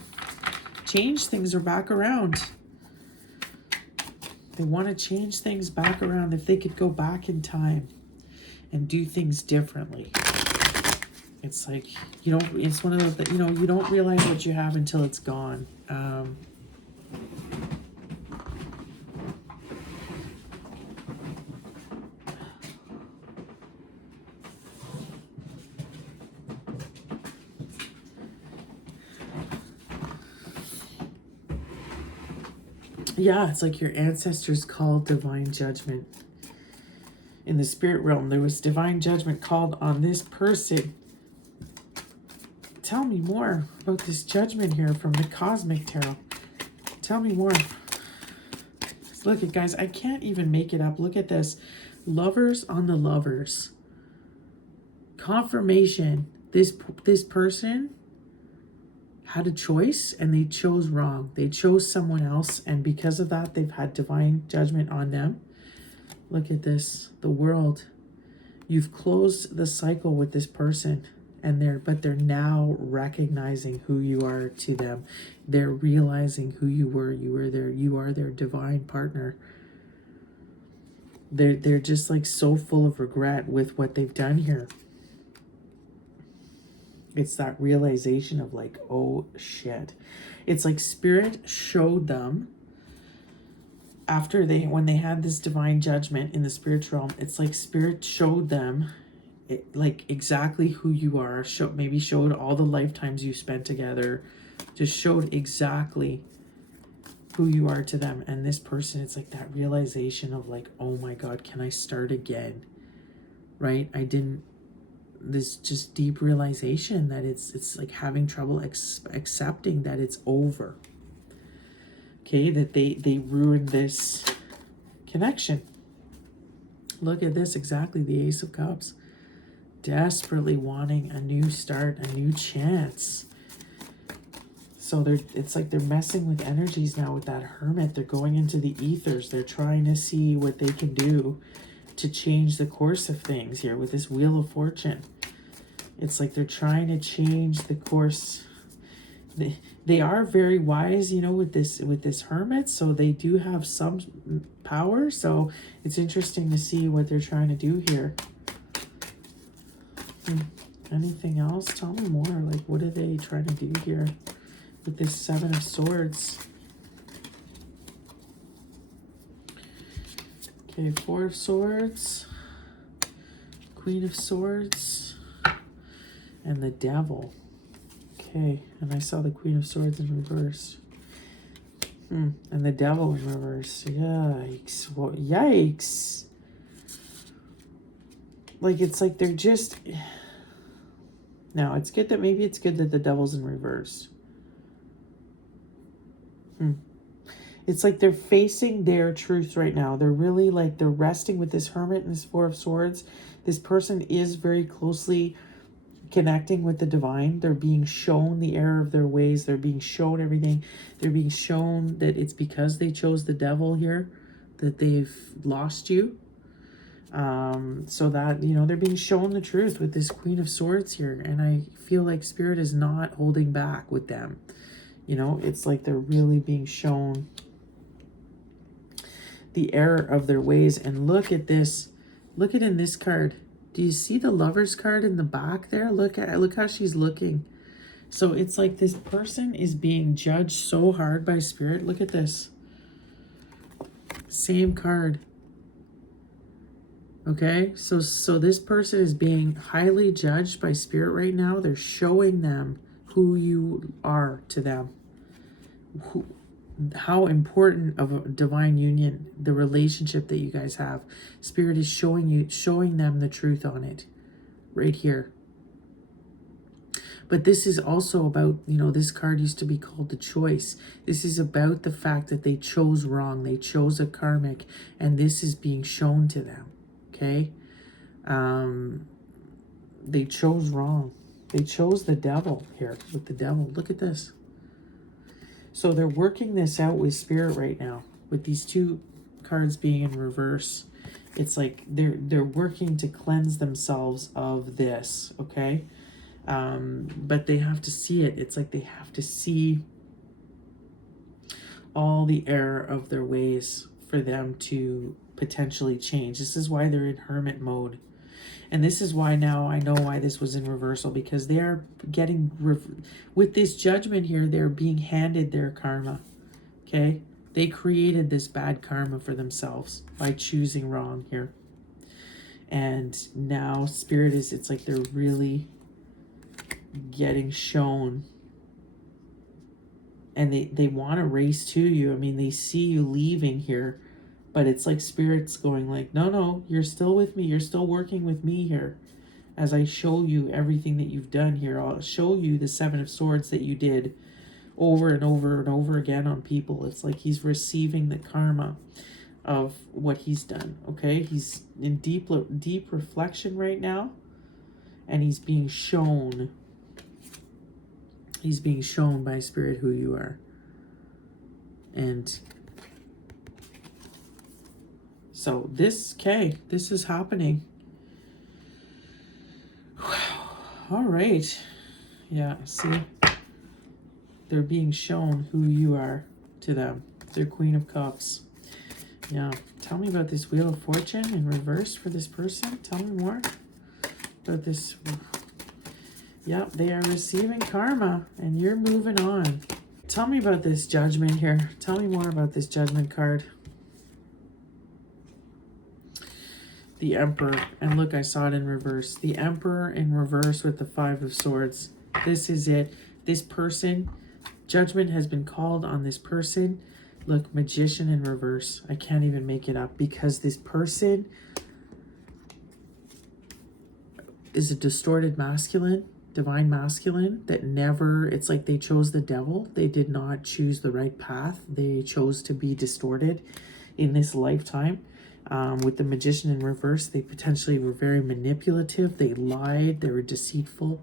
Change things or back around. They want to change things back around. If they could go back in time and do things differently. It's like, you know, it's one of those, you know, you don't realize what you have until it's gone. Yeah, it's like your ancestors called divine judgment. In the spirit realm, there was divine judgment called on this person. Tell me more about this judgment here from the cosmic tarot. Tell me more. Look at, guys, I can't even make it up. Look at this. Lovers on the lovers. Confirmation. This person had a choice and they chose wrong. They chose someone else, and because of that, they've had divine judgment on them. Look at this. The world. You've closed the cycle with this person, and they're now recognizing who you are to them. They're realizing who you were. You are their divine partner. They're just like so full of regret with what they've done here. It's that realization of like, oh shit. It's like Spirit showed them after when they had this divine judgment in the spiritual realm. It's like Spirit showed them like exactly who you are. Maybe showed all the lifetimes you spent together. Just showed exactly who you are to them. And this person, it's like that realization of like, oh my God, can I start again? Right? This just deep realization that it's like having trouble accepting that it's over. Okay, that they ruined this connection. Look at this, exactly the Ace of Cups. Desperately wanting a new start, a new chance. So it's like they're messing with energies now with that Hermit. They're going into the ethers. They're trying to see what they can do to change the course of things here with this Wheel of Fortune. It's like they're trying to change the course. They are very wise, you know, with this Hermit, so they do have some power. So it's interesting to see what they're trying to do here. Anything else? Tell me more. Like, what are they trying to do here with this Seven of Swords? Okay, Four of Swords, Queen of Swords, and the Devil. Okay, and I saw the Queen of Swords in reverse. And the Devil in reverse. Yikes. Well, yikes. Like, it's like they're just... Now, it's good that the Devil's in reverse. It's like they're facing their truth right now. They're really like, they're resting with this Hermit and this Four of Swords. This person is very closely connecting with the divine. They're being shown the error of their ways. They're being shown everything. They're being shown that it's because they chose the Devil here that they've lost you. So that, you know, they're being shown the truth with this Queen of Swords here. And I feel like Spirit is not holding back with them. You know, it's like they're really being shown the error of their ways. And look at this. Look at in this card. Do you see the Lover's card in the back there? Look how she's looking. So it's like this person is being judged so hard by Spirit. Look at this. Same card. Okay, so this person is being highly judged by Spirit right now. They're showing them who you are to them. How important of a divine union, the relationship that you guys have. Spirit is showing them the truth on it right here. But this is also about, you know, this card used to be called the choice. This is about the fact that they chose wrong. They chose a karmic, and this is being shown to them. Okay? They chose wrong. They chose the Devil here with the Devil. Look at this. So they're working this out with Spirit right now, with these two cards being in reverse. It's like they're working to cleanse themselves of this, okay? But they have to see it. It's like they have to see all the error of their ways for them to potentially change. This is why they're in Hermit mode. And this is why now I know why this was in reversal, because they are getting, with this judgment here, they're being handed their karma, okay? They created this bad karma for themselves by choosing wrong here. And now Spirit is, it's like they're really getting shown. And they want to race to you. I mean, they see you leaving here But it's like Spirit's going like, no, no, you're still with me. You're still working with me here. As I show you everything that you've done here, I'll show you the Seven of Swords that you did over and over and over again on people. It's like he's receiving the karma of what he's done. Okay, he's in deep reflection right now, and he's being shown by Spirit who you are. And so this is happening. All right. Yeah, see, they're being shown who you are to them. They're Queen of Cups. Yeah, tell me about this Wheel of Fortune in reverse for this person. Tell me more about this. Yep, they are receiving karma and you're moving on. Tell me about this Judgment here. Tell me more about this Judgment card. The Emperor. And look, I saw it in reverse. The Emperor in reverse with the Five of Swords. This is it. This person, judgment has been called on this person. Look, Magician in reverse. I can't even make it up because this person is a distorted masculine, divine masculine that never, it's like they chose the devil. They did not choose the right path. They chose to be distorted in this lifetime. With the Magician in reverse, they potentially were very manipulative. They lied. They were deceitful.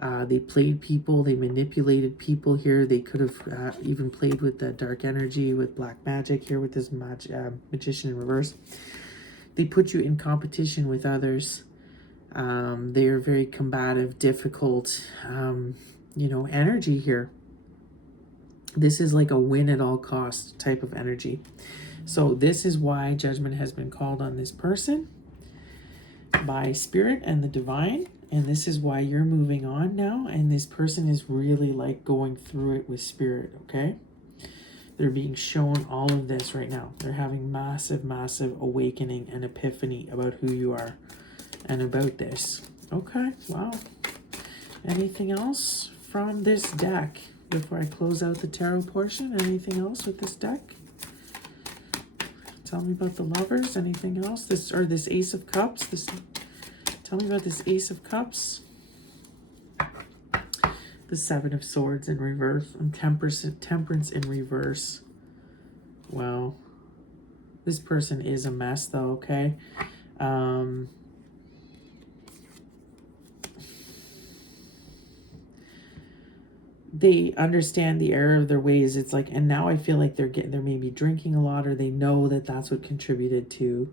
They played people. They manipulated people here. They could have even played with the dark energy, with black magic here with this Magician in reverse. They put you in competition with others. They are very combative, difficult, energy here. This is like a win at all costs type of energy. So this is why judgment has been called on this person by Spirit and the divine. And this is why you're moving on now. And this person is really like going through it with Spirit, okay? They're being shown all of this right now. They're having massive, massive awakening and epiphany about who you are and about this. Okay, wow. Anything else from this deck before I close out the tarot portion? Anything else with this deck? Tell me about the Lovers. Anything else? This Ace of Cups. Tell me about this Ace of Cups. The Seven of Swords in reverse and Temperance in reverse. Wow. This person is a mess though, okay? They understand the error of their ways. It's like, and now I feel like they're maybe drinking a lot, or they know that that's what contributed to.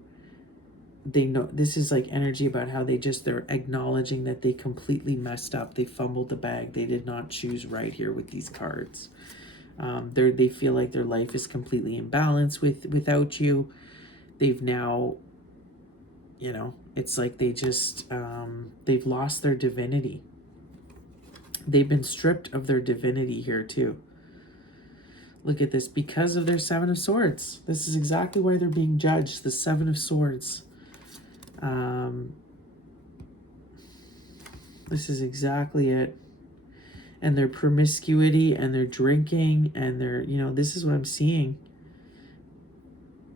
They know this is like energy about how they're acknowledging that they completely messed up. They fumbled the bag. They did not choose right here with these cards. They feel like their life is completely imbalanced without you. They've now, it's like they just they've lost their divinity. They've been stripped of their divinity here too. Look at this, because of their Seven of Swords. This is exactly why they're being judged, the Seven of Swords. This is exactly it. And their promiscuity and their drinking and their, this is what I'm seeing.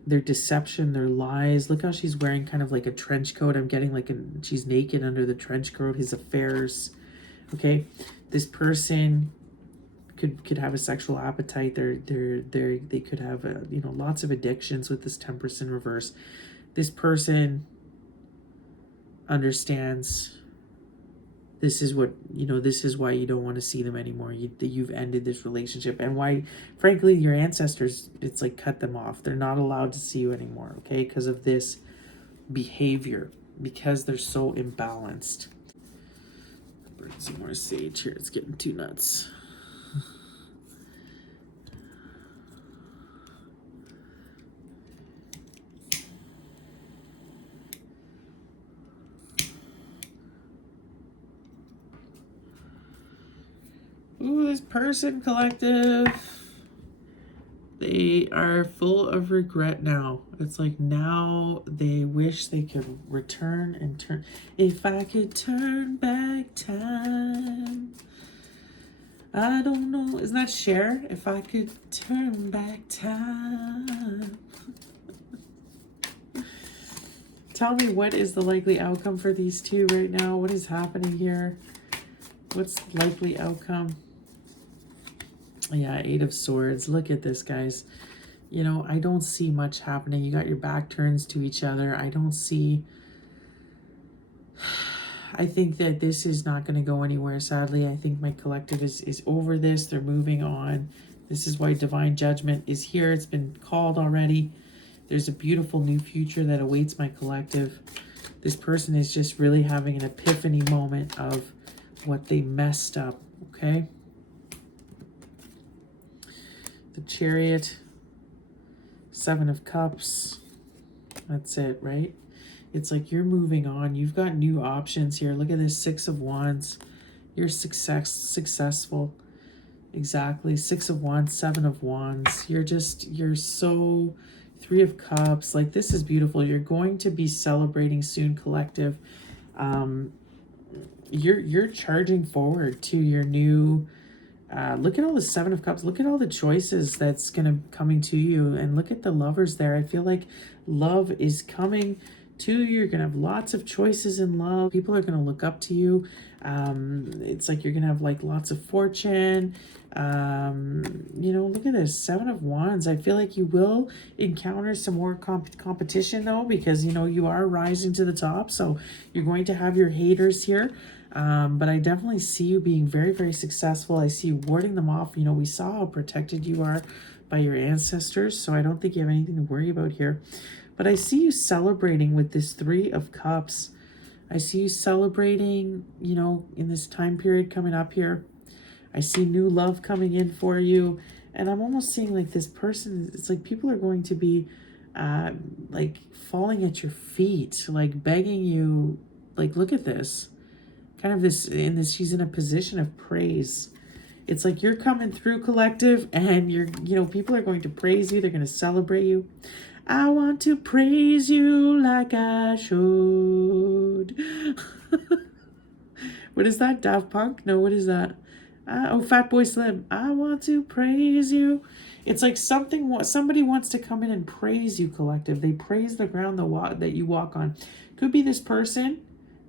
Their deception, their lies. Look how she's wearing kind of like a trench coat. I'm getting like she's naked under the trench coat, his affairs. Okay, this person could have a sexual appetite. They could have lots of addictions with this Temperance in reverse. This person understands this is what this is why you don't want to see them anymore. You've ended this relationship, and why, frankly, your ancestors, it's like cut them off. They're not allowed to see you anymore, okay, because of this behavior, because they're so imbalanced. Bring some more sage here. It's getting too nuts. Ooh, this person collective. They are full of regret now. It's like now they wish they could return and turn. If I could turn back time. I don't know. Isn't that Cher? If I could turn back time. Tell me, what is the likely outcome for these two right now? What is happening here? What's the likely outcome? Yeah, Eight of Swords. Look at this, guys. You know, I don't see much happening. You got your back turns to each other. I don't see... I think that this is not going to go anywhere, sadly. I think my collective is over this. They're moving on. This is why divine judgment is here. It's been called already. There's a beautiful new future that awaits my collective. This person is just really having an epiphany moment of what they messed up, okay? The Chariot, Seven of Cups. That's it, right? It's like you're moving on. You've got new options here. Look at this, Six of Wands. You're successful. Exactly. Six of Wands, Seven of Wands. You're so... Three of Cups. Like, this is beautiful. You're going to be celebrating soon, collective. You're charging forward to your new... look at all the Seven of Cups. Look at all the choices that's coming to you. And look at the Lovers there. I feel like love is coming to you. You're going to have lots of choices in love. People are going to look up to you. It's like you're going to have like lots of fortune. You know, look at this, Seven of Wands. I feel like you will encounter some more competition though, because, you know, you are rising to the top. So you're going to have your haters here. But I definitely see you being very, very successful. I see you warding them off. You know, we saw how protected you are by your ancestors. So I don't think you have anything to worry about here. But I see you celebrating with this Three of Cups. I see you celebrating, you know, in this time period coming up here. I see new love coming in for you. And I'm almost seeing like this person, it's like people are going to be like falling at your feet, like begging you, like, look at this. Kind of this, she's in a position of praise. It's like you're coming through, collective, and you know, people are going to praise you. They're going to celebrate you. I want to praise you like I should. What is that? Daft Punk? No, what is that? Oh, Fatboy Slim. I want to praise you. It's like somebody wants to come in and praise you, collective. They praise the ground that you walk on. Could be this person.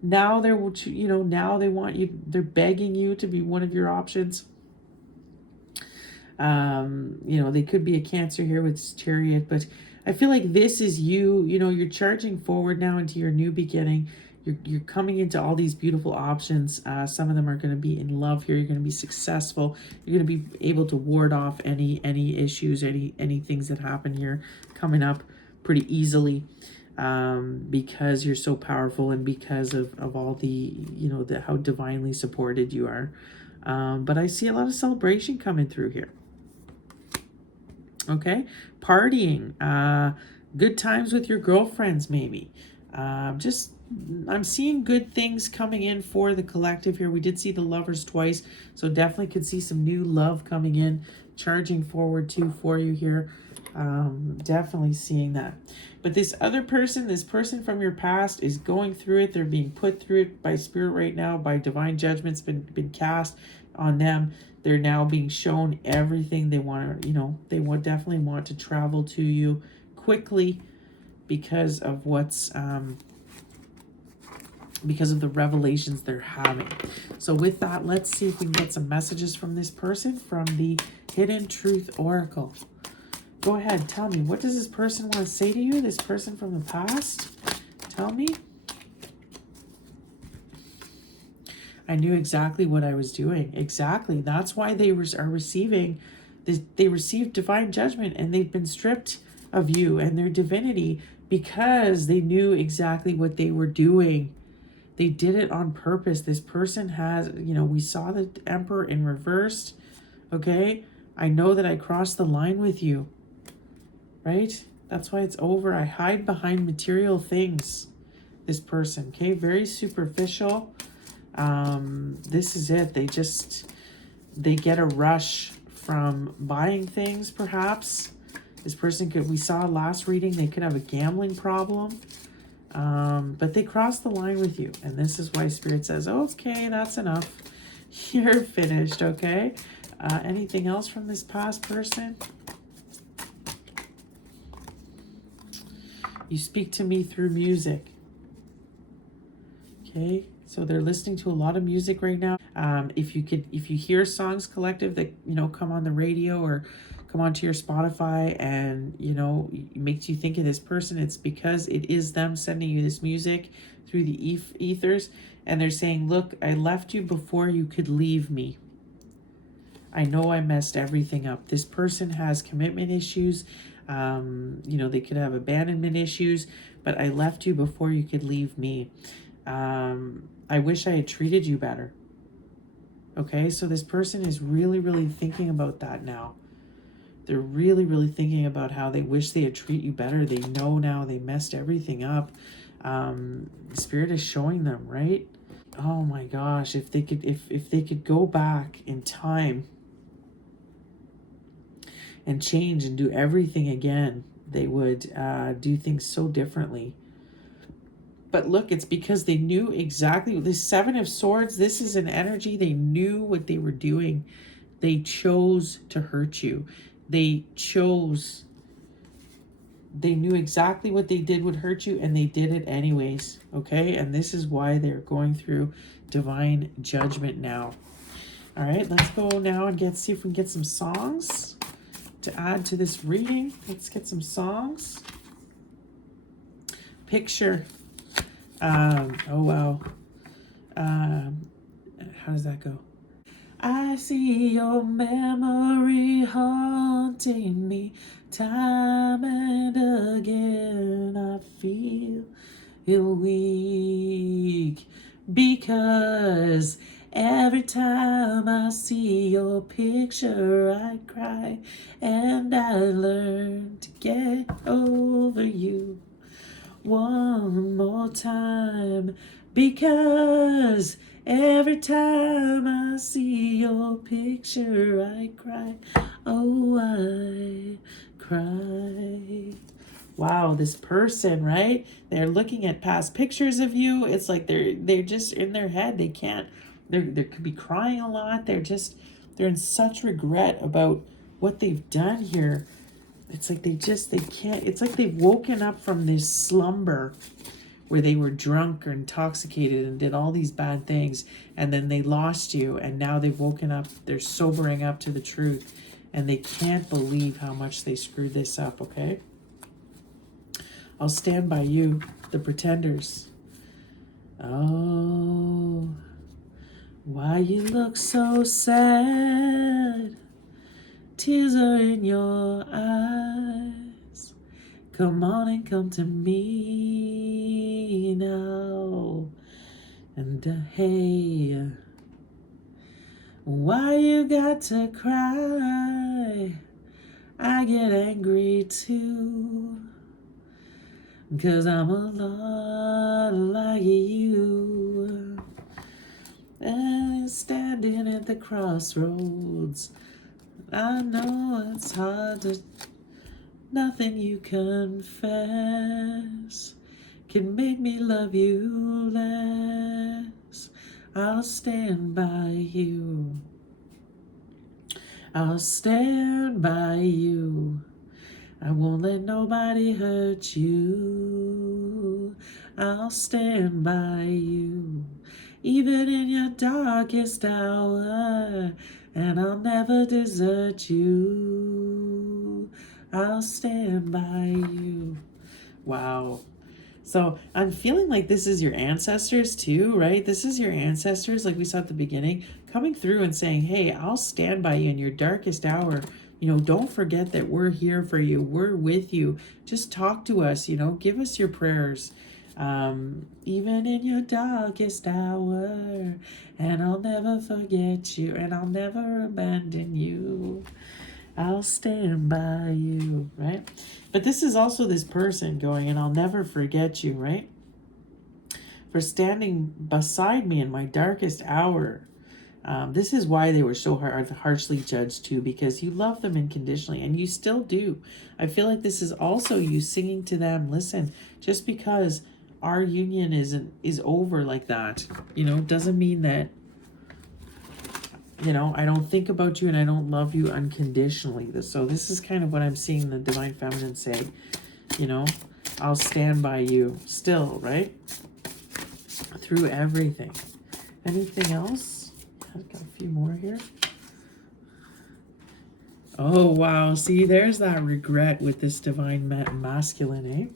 Now they're, you know, now they want you. They're begging you to be one of your options. You know, they could be a Cancer here with this Chariot, but I feel like this is you. You know, you're charging forward now into your new beginning. You're coming into all these beautiful options. Some of them are going to be in love here. You're going to be successful. You're going to be able to ward off any issues, any things that happen here coming up pretty easily, because you're so powerful and because of all the, you know, how divinely supported you are. But I see a lot of celebration coming through here. Okay, partying, good times with your girlfriends, maybe. I'm seeing good things coming in for the collective here. We did see the Lovers twice, so definitely could see some new love coming in, charging forward too for you here. Definitely seeing that. But this other person, this person from your past, is going through it. They're being put through it by spirit right now, by divine judgment's been cast on them. They're now being shown everything they want to, you know, they would definitely want to travel to you quickly because of what's, because of the revelations they're having. So with that, let's see if we can get some messages from this person from the Hidden Truth Oracle. Go ahead, tell me, what does this person want to say to you? This person from the past? Tell me. I knew exactly what I was doing. Exactly. That's why they are receiving this. They received divine judgment and they've been stripped of you and their divinity because they knew exactly what they were doing. They did it on purpose. This person has, you know, we saw the Emperor in reversed. Okay. I know that I crossed the line with you. Right? That's why it's over. I hide behind material things. This person. Okay. Very superficial. This is it. They get a rush from buying things, perhaps. This person could, we saw last reading, they could have a gambling problem. But they cross the line with you. And this is why Spirit says, okay, that's enough. You're finished, okay? Anything else from this past person? You speak to me through music. Okay, so they're listening to a lot of music right now. If you hear Songs Collective that, you know, come on the radio or come onto your Spotify and, you know, it makes you think of this person, it's because it is them sending you this music through the ethers, and they're saying, look, I left you before you could leave me. I know I messed everything up. This person has commitment issues. You know, they could have abandonment issues, but I left you before you could leave me. I wish I had treated you better. Okay, so this person is really, really thinking about that now. They're really, really thinking about how they wish they had treated you better. They know now they messed everything up. Spirit is showing them, right? Oh my gosh, if they could go back in time and change and do everything again, they would do things so differently. But look, it's because they knew exactly, the Seven of Swords, this is an energy, they knew what they were doing. They chose to hurt you. They knew exactly what they did would hurt you, and they did it anyways, okay? And this is why they're going through divine judgment now. All right, let's go now and see if we can get some songs to add to this reading. Let's get some songs. Picture. Oh, wow. How does that go? I see your memory haunting me time and again. I feel weak because every time I see your picture I cry, and I learn to get over you one more time, because every time I see your picture I cry. Oh, I cry. Wow, this person, right? They're looking at past pictures of you. It's like they're just in their head. They can't, they could be crying a lot. They're in such regret about what they've done here. It's like they can't, it's like they've woken up from this slumber where they were drunk or intoxicated and did all these bad things, and then they lost you, and now they've woken up, they're sobering up to the truth, and they can't believe how much they screwed this up, okay? I'll stand by you, the pretenders. Oh, why you look so sad? Tears are in your eyes. Come on and come to me now. And hey, why you got to cry? I get angry too, 'cause I'm a lot like you. And standing at the crossroads, I know it's hard to, nothing you confess can make me love you less. I'll stand by you. I'll stand by you. I won't let nobody hurt you. I'll stand by you, even in your darkest hour, and I'll never desert you. I'll stand by you. Wow. So I'm feeling like this is your ancestors too, right? This is your ancestors, like we saw at the beginning, coming through and saying, hey, I'll stand by you in your darkest hour. You know, don't forget that we're here for you. We're with you. Just talk to us, you know, give us your prayers. Even in your darkest hour, and I'll never forget you, and I'll never abandon you. I'll stand by you, right? But this is also this person going, and I'll never forget you, right? For standing beside me in my darkest hour. This is why they were so harshly judged too, because you love them unconditionally, and you still do. I feel like this is also you singing to them, listen, just because our union is over like that, you know, doesn't mean that, you know, I don't think about you and I don't love you unconditionally. So this is kind of what I'm seeing the Divine Feminine say, you know, I'll stand by you still, right? through everything. Anything else? I've got a few more here. Oh, wow. See, there's that regret with this divine masculine, eh?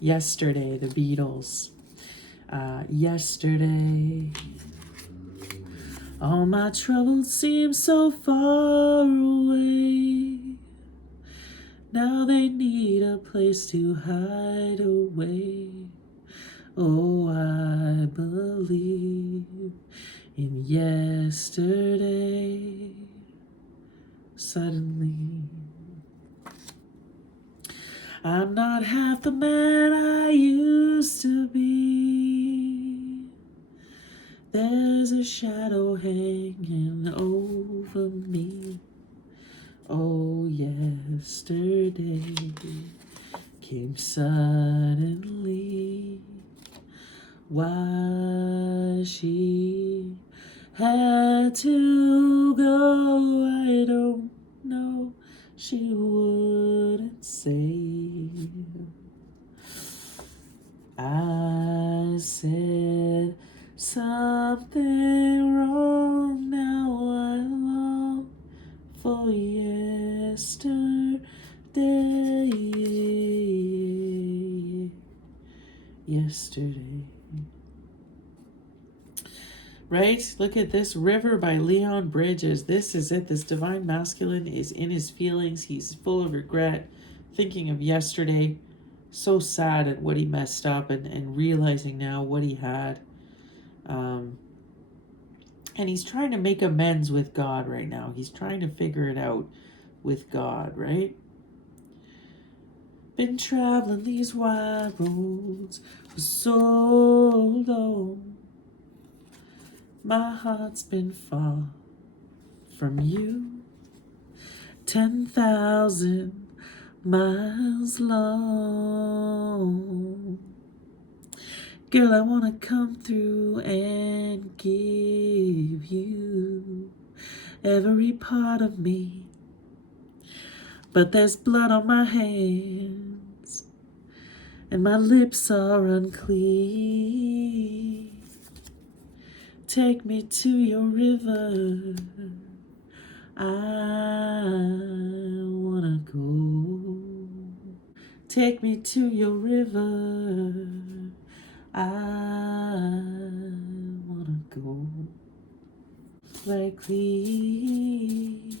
Yesterday, the Beatles. Yesterday, all my troubles seem so far away. Now they need a place to hide away. Oh, I believe in yesterday. Suddenly, I'm not half the man I used to be. There's a shadow hanging over me. Oh, yesterday came suddenly. Why she had to go, I don't know. She wouldn't say. I said something wrong. Now I long for yesterday. Yesterday. Right? Look at this, River by Leon Bridges. This is it. This divine masculine is in his feelings. He's full of regret, thinking of yesterday. So sad at what he messed up and realizing now what he had. And he's trying to make amends with God right now. He's trying to figure it out with God, right? Been traveling these wide roads for so long. My heart's been far from you. 10,000 miles long. Girl, I wanna come through and give you every part of me. But there's blood on my hands and my lips are unclean. Take me to your river. I wanna go. Take me to your river. I wanna go. Like clean.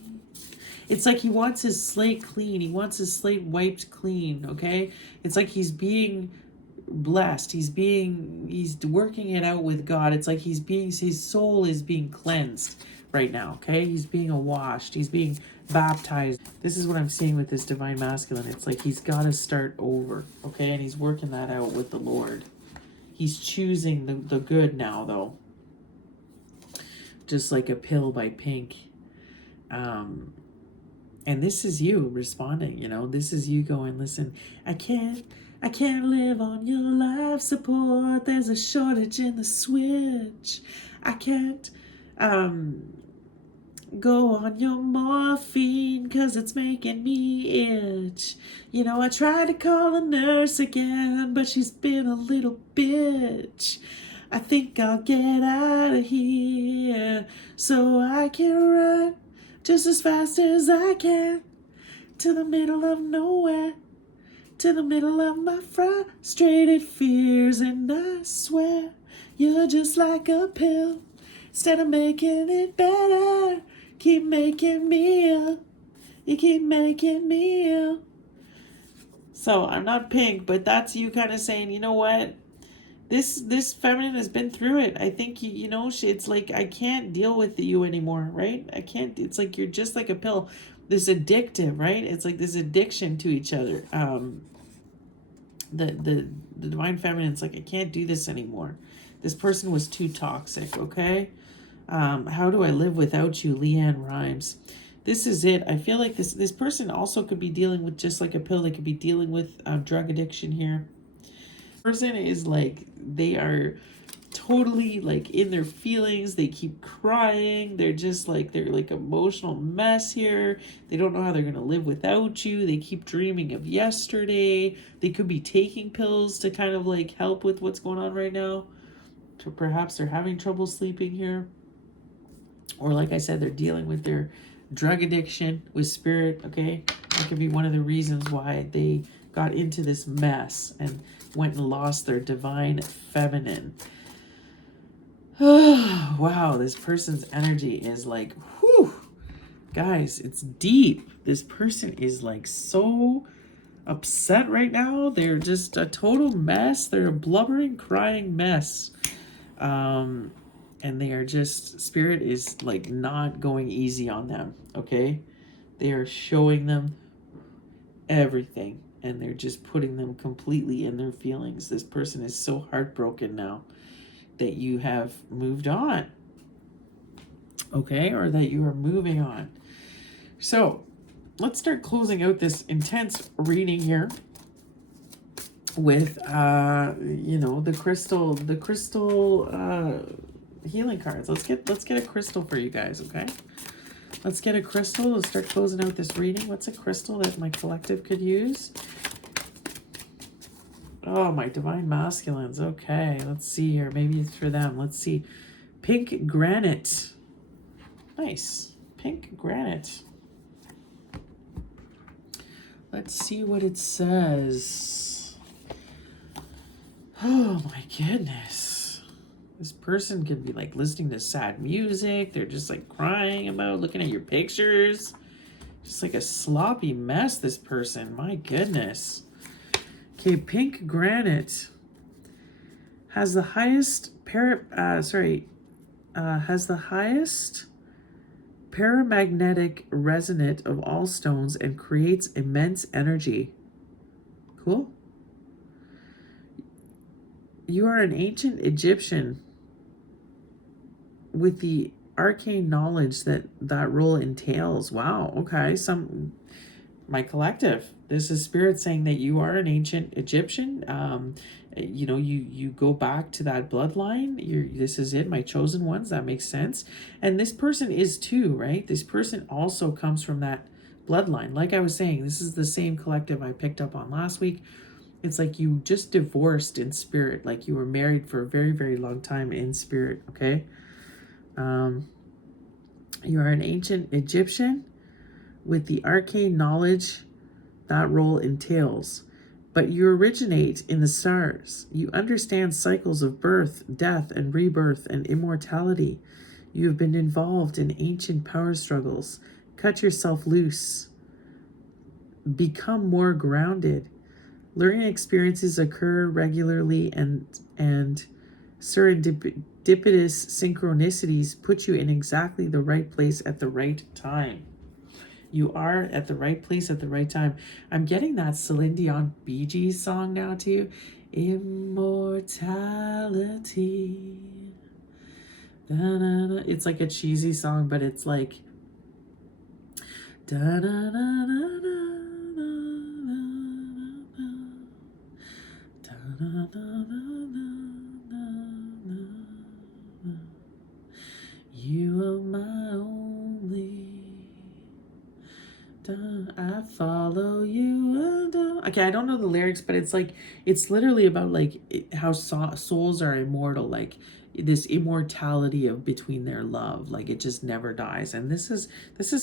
It's like he wants his slate clean. He wants his slate wiped clean, okay? It's like he's being blessed. He's working it out with God. It's like his soul is being cleansed right now, okay? He's being washed. He's being baptized. This is what I'm seeing with this divine masculine. It's like he's got to start over, okay? And he's working that out with the Lord. He's choosing the good now, though. Just like a pill by Pink. And this is you responding, you know? This is you going, listen, I can't live on your life support. There's a shortage in the switch. I can't go on your morphine because it's making me itch. You know, I tried to call a nurse again, but she's been a little bitch. I think I'll get out of here so I can run just as fast as I can to the middle of nowhere, to the middle of my frustrated fears. And I swear you're just like a pill. Instead of making it better, keep making me ill. You keep making me ill. So I'm not Pink, but that's you kind of saying, you know what? This feminine has been through it. I think you know it's like I can't deal with you anymore, right? I can't. It's like you're just like a pill. This addictive, right? It's like this addiction to each other. The divine feminine. It's like I can't do this anymore. This person was too toxic. Okay. How do I live without you, Leanne Rhymes? This is it. I feel like this person also could be dealing with just like a pill. They could be dealing with drug addiction here. Person is like they are totally like in their feelings. They keep crying. They're like emotional mess here. They don't know how they're gonna live without you. They keep dreaming of yesterday. They could be taking pills to kind of like help with what's going on right now. Perhaps they're having trouble sleeping here. Or like I said, they're dealing with their drug addiction with spirit, okay? That could be one of the reasons why they got into this mess and went and lost their divine feminine. Wow, this person's energy is like, whew. Guys, it's deep. This person is like so upset right now. They're just a total mess. They're a blubbering, crying mess. And they are just, spirit is like not going easy on them, okay? They are showing them everything and they're just putting them completely in their feelings. This person is so heartbroken now that you have moved on, okay? Or that you are moving on. So let's start closing out this intense reading here with you know, the crystal healing cards. Let's get a crystal for you guys, okay? Let's get a crystal. Let's start closing out this reading. What's a crystal that my collective could use? Oh, my divine masculines. Okay, let's see here. Maybe it's for them. Let's see. Pink granite. Nice. Pink granite. Let's see what it says. Oh my goodness. This person could be like listening to sad music. They're just like crying about looking at your pictures. Just like a sloppy mess, this person. My goodness. Okay, pink granite has the highest has the highest paramagnetic resonance of all stones and creates immense energy. Cool. You are an ancient Egyptian with the arcane knowledge that role entails. Wow. Okay. My collective. This is spirit saying that you are an ancient Egyptian. You know, you go back to that bloodline. This is it, my chosen ones. That makes sense. And this person is too, right? This person also comes from that bloodline. Like I was saying, this is the same collective I picked up on last week. It's like you just divorced in spirit, like you were married for a very, very long time in spirit, okay? You are an ancient Egyptian with the arcane knowledge that role entails. But you originate in the stars. You understand cycles of birth, death, and rebirth and immortality. You have been involved in ancient power struggles. Cut yourself loose. Become more grounded. Learning experiences occur regularly and serendipitous synchronicities put you in exactly the right place at the right time. You are at the right place at the right time. I'm getting that Celine Dion Bee Gees song now too. Immortality. Da-na-na. It's like a cheesy song, but it's like da-na-na-na-na. You are my only. I follow you. Okay, I don't know the lyrics, but it's like it's literally about like how souls are immortal, like this immortality of between their love, like it just never dies. And this is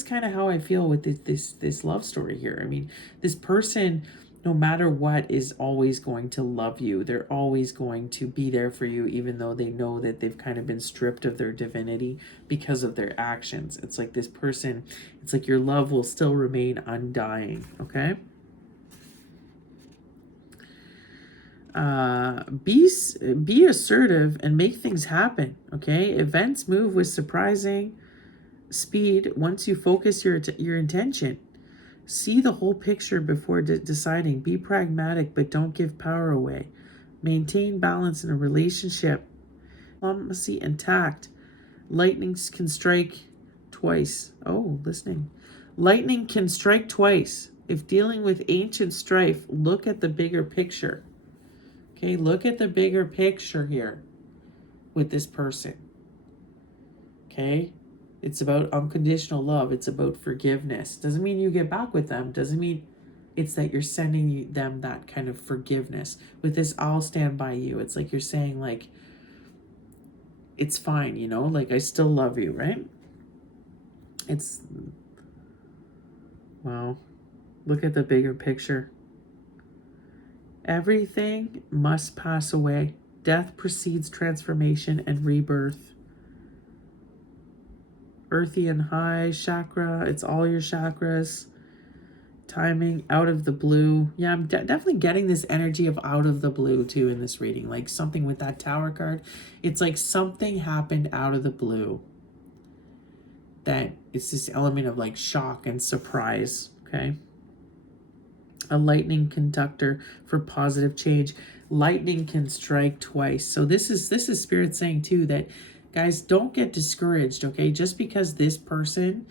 kind of how I feel with this love story here. I mean, this person, no matter what, is always going to love you. They're always going to be there for you, even though they know that they've kind of been stripped of their divinity because of their actions. It's like this person, it's like your love will still remain undying, okay? Be assertive and make things happen, okay? Events move with surprising speed once you focus your intention. See the whole picture before deciding. Be pragmatic, but don't give power away. Maintain balance in a relationship. Diplomacy and tact. Lightning can strike twice. Oh, listening. Lightning can strike twice. If dealing with ancient strife, look at the bigger picture. Okay, look at the bigger picture here with this person. Okay? It's about unconditional love. It's about forgiveness. Doesn't mean you get back with them. Doesn't mean it's that you're sending them that kind of forgiveness. With this, I'll stand by you. It's like you're saying, like, it's fine, you know, like I still love you, right? It's, wow, look at the bigger picture. Everything must pass away. Death precedes transformation and rebirth. Earthy and high chakra, it's all your chakras. Timing, out of the blue. Yeah, I'm definitely getting this energy of out of the blue too in this reading. Like something with that Tower card. It's like something happened out of the blue. That it's this element of like shock and surprise. Okay. A lightning conductor for positive change. Lightning can strike twice. So this is Spirit saying too that, guys, don't get discouraged. Okay, just because this person,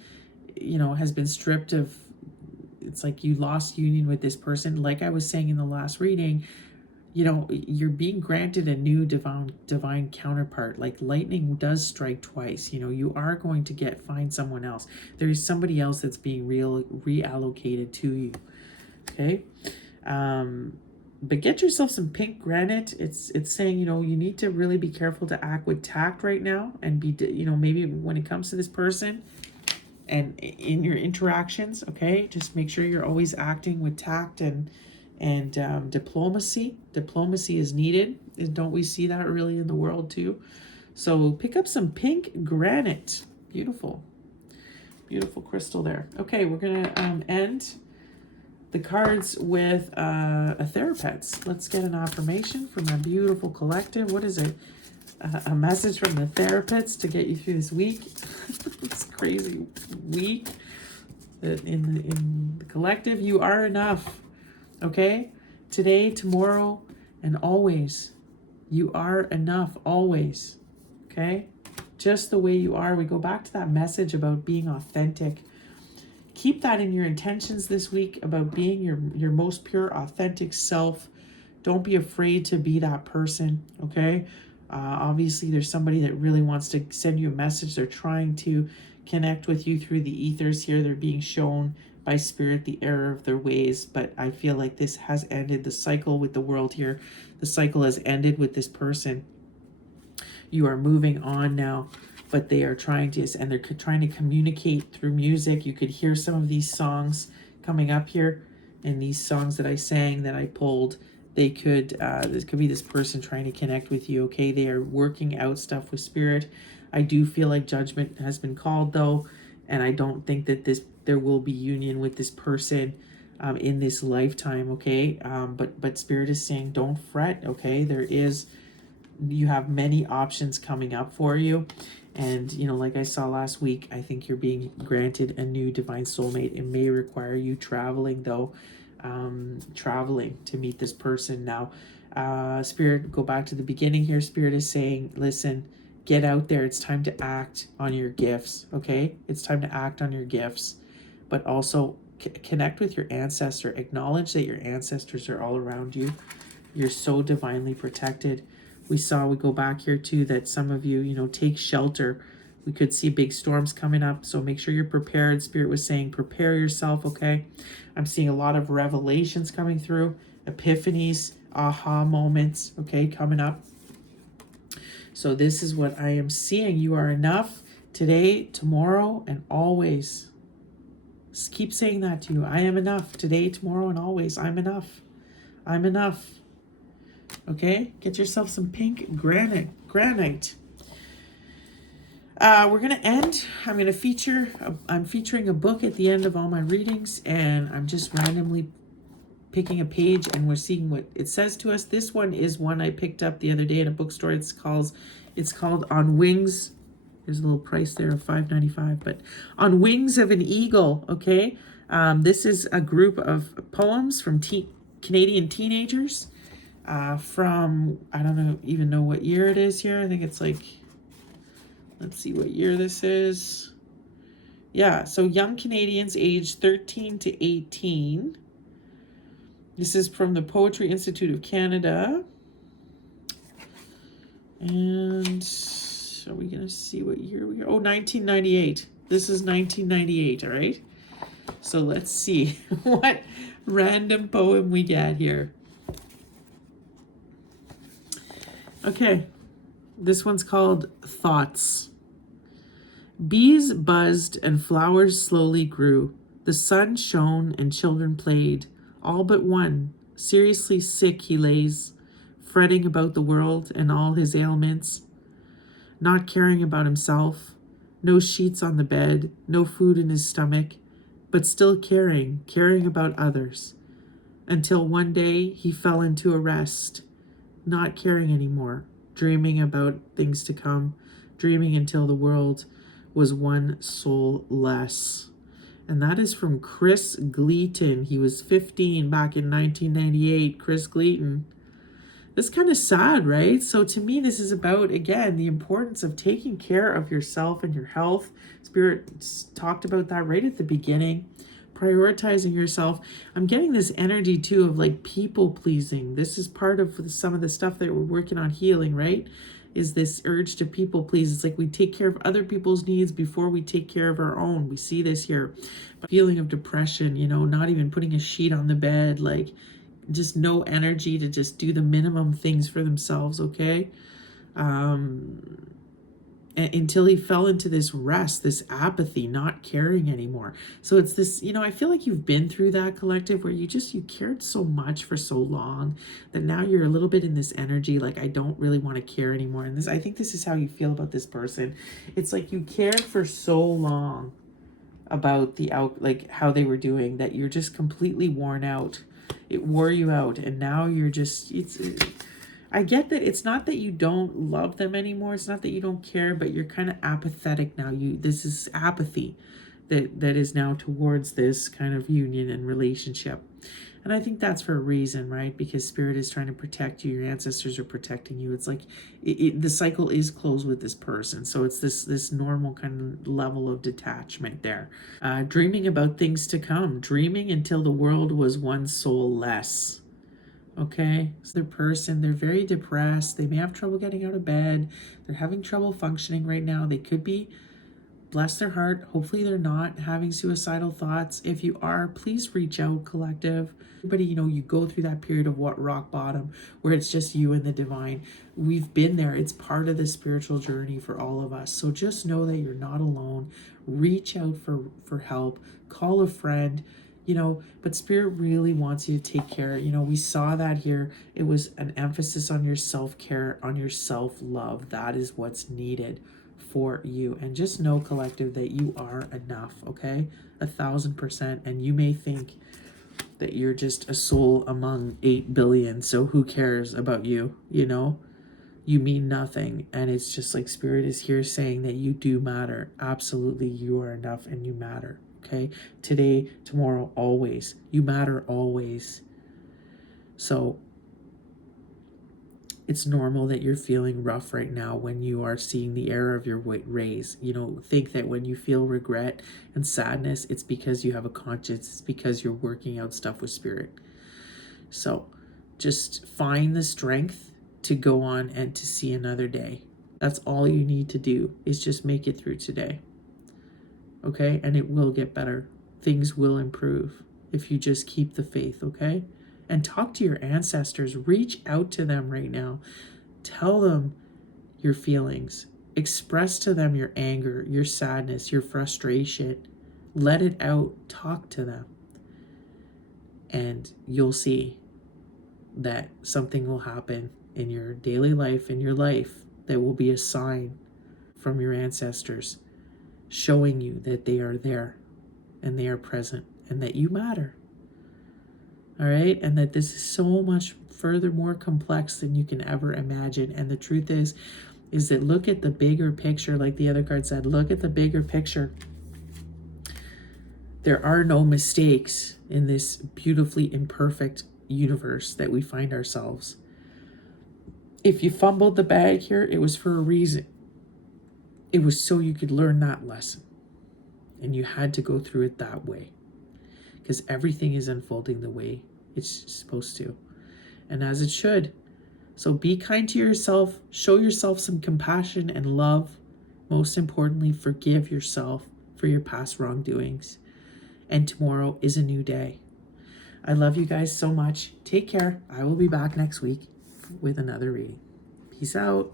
you know, has been stripped of, it's like you lost union with this person. Like I was saying in the last reading, you know, you're being granted a new divine counterpart. Like lightning does strike twice. You know, you are going to find someone else. There is somebody else that's being reallocated to you. Okay. But get yourself some pink granite. It's saying, you know, you need to really be careful to act with tact right now, and be, you know, maybe when it comes to this person and in your interactions, okay, just make sure you're always acting with tact and diplomacy. Diplomacy is needed. Don't we see that really in the world too? So pick up some pink granite. Beautiful, beautiful crystal there. Okay, we're gonna end the cards with a therapist. Let's get an affirmation from our beautiful collective. What is it? A message from the therapist to get you through this week. This crazy week. In the collective, you are enough. Okay? Today, tomorrow, and always. You are enough, always. Okay? Just the way you are. We go back to that message about being authentic. Keep that in your intentions this week about being your most pure, authentic self. Don't be afraid to be that person, okay? Obviously, there's somebody that really wants to send you a message. They're trying to connect with you through the ethers here. They're being shown by Spirit the error of their ways, but I feel like this has ended the cycle with the world here. The cycle has ended with this person. You are moving on now, but they are trying to, and they're trying to communicate through music. You could hear some of these songs coming up here, and these songs that I sang, that I pulled, they could, this could be this person trying to connect with you, okay? They are working out stuff with Spirit. I do feel like judgment has been called, though, and I don't think that there will be union with this person in this lifetime, okay? But Spirit is saying, don't fret, okay? You have many options coming up for you. And, you know, like I saw last week, I think you're being granted a new divine soulmate. It may require you traveling, though, traveling to meet this person. Now, Spirit, go back to the beginning here. Spirit is saying, listen, get out there. It's time to act on your gifts, okay? It's time to act on your gifts, but also connect with your ancestor. Acknowledge that your ancestors are all around you. You're so divinely protected. We go back here too, that some of you, you know, take shelter. We could see big storms coming up, so make sure you're prepared. Spirit was saying, prepare yourself, okay? I'm seeing a lot of revelations coming through, epiphanies, aha moments, okay, coming up. So this is what I am seeing. You are enough today, tomorrow, and always. Just keep saying that to you. I am enough today, tomorrow, and always. I'm enough. I'm enough. Okay, get yourself some pink granite. We're gonna end. I'm featuring a book at the end of all my readings, and I'm just randomly picking a page, and we're seeing what it says to us. This one is one I picked up the other day in a bookstore. It's called On Wings. There's a little price there of $5.95, but On Wings of an Eagle. Okay, this is a group of poems from Canadian teenagers. From, I don't even know what year it is here. I think it's like, let's see what year this is. Yeah, so young Canadians aged 13 to 18. This is from the Poetry Institute of Canada. And are we going to see what year we are? Oh, 1998. This is 1998, all right? So let's see what random poem we get here. Okay, This one's called Thoughts. Bees buzzed and flowers slowly grew. The sun shone and children played. All but one, seriously sick, he lays, fretting about the world and all his ailments, not caring about himself. No sheets on the bed, no food in his stomach, but still caring about others. Until one day he fell into a rest, not caring anymore, dreaming about things to come, dreaming until the world was one soul less. And that is from Chris Gleaton. He was 15 back in 1998. Chris Gleaton. That's kind of sad, right? So to me, this is about, again, the importance of taking care of yourself and your health. Spirit talked about that right at the beginning. Prioritizing yourself. I'm getting this energy too of like people pleasing. This is part of some of the stuff that we're working on healing, right? Is this urge to people please. It's like we take care of other people's needs before we take care of our own. We see this here. Feeling of depression, not even putting a sheet on the bed, like just no energy to just do the minimum things for themselves, okay? Until he fell into this rest, this apathy, not caring anymore. So it's this, I feel like you've been through that, collective, where you cared so much for so long that now you're a little bit in this energy, like I don't really want to care anymore. And I think this is how you feel about this person. It's like you cared for so long about like how they were doing that you're just completely worn out. It wore you out, and now you're just, I get that it's not that you don't love them anymore. It's not that you don't care, but you're kind of apathetic now. This is apathy that is now towards this kind of union and relationship. And I think that's for a reason, right? Because Spirit is trying to protect you. Your ancestors are protecting you. It's like the cycle is closed with this person. So it's this normal kind of level of detachment there. Dreaming about things to come. Dreaming until the world was one soul less. Okay, so their person, they're very depressed. They may have trouble getting out of bed. They're having trouble functioning right now. They could be, bless their heart, hopefully they're not having suicidal thoughts. If you are, please reach out, collective. Everybody, you go through that period of rock bottom where it's just you and the divine. We've been there. It's part of the spiritual journey for all of us. So just know that you're not alone. Reach out for help. Call a friend. But Spirit really wants you to take care. We saw that here. It was an emphasis on your self-care, on your self-love. That is what's needed for you. And just know, collective, that you are enough, okay? 1,000%. And you may think that you're just a soul among 8 billion. So who cares about you? You mean nothing. And it's just like Spirit is here saying that you do matter. Absolutely, you are enough and you matter. Okay, today, tomorrow, always. You matter always. So it's normal that you're feeling rough right now when you are seeing the error of your rays. Think that when you feel regret and sadness, it's because you have a conscience. It's because you're working out stuff with Spirit. So just find the strength to go on and to see another day. That's all you need to do, is just make it through today. Okay, and it will get better. Things will improve if you just keep the faith, okay? And talk to your ancestors. Reach out to them right now. Tell them your feelings. Express to them your anger, your sadness, your frustration. Let it out. Talk to them. And you'll see that something will happen in your daily life, in your life, that will be a sign from your ancestors, showing you that they are there and they are present and that you matter. All right? And that this is so much further more complex than you can ever imagine. And the truth is that look at the bigger picture, like the other card said. Look at the bigger picture. There are no mistakes in this beautifully imperfect universe that we find ourselves. If you fumbled the bag here, it was for a reason. It was so you could learn that lesson. And you had to go through it that way. Because everything is unfolding the way it's supposed to. And as it should. So be kind to yourself. Show yourself some compassion and love. Most importantly, forgive yourself for your past wrongdoings. And tomorrow is a new day. I love you guys so much. Take care. I will be back next week with another reading. Peace out.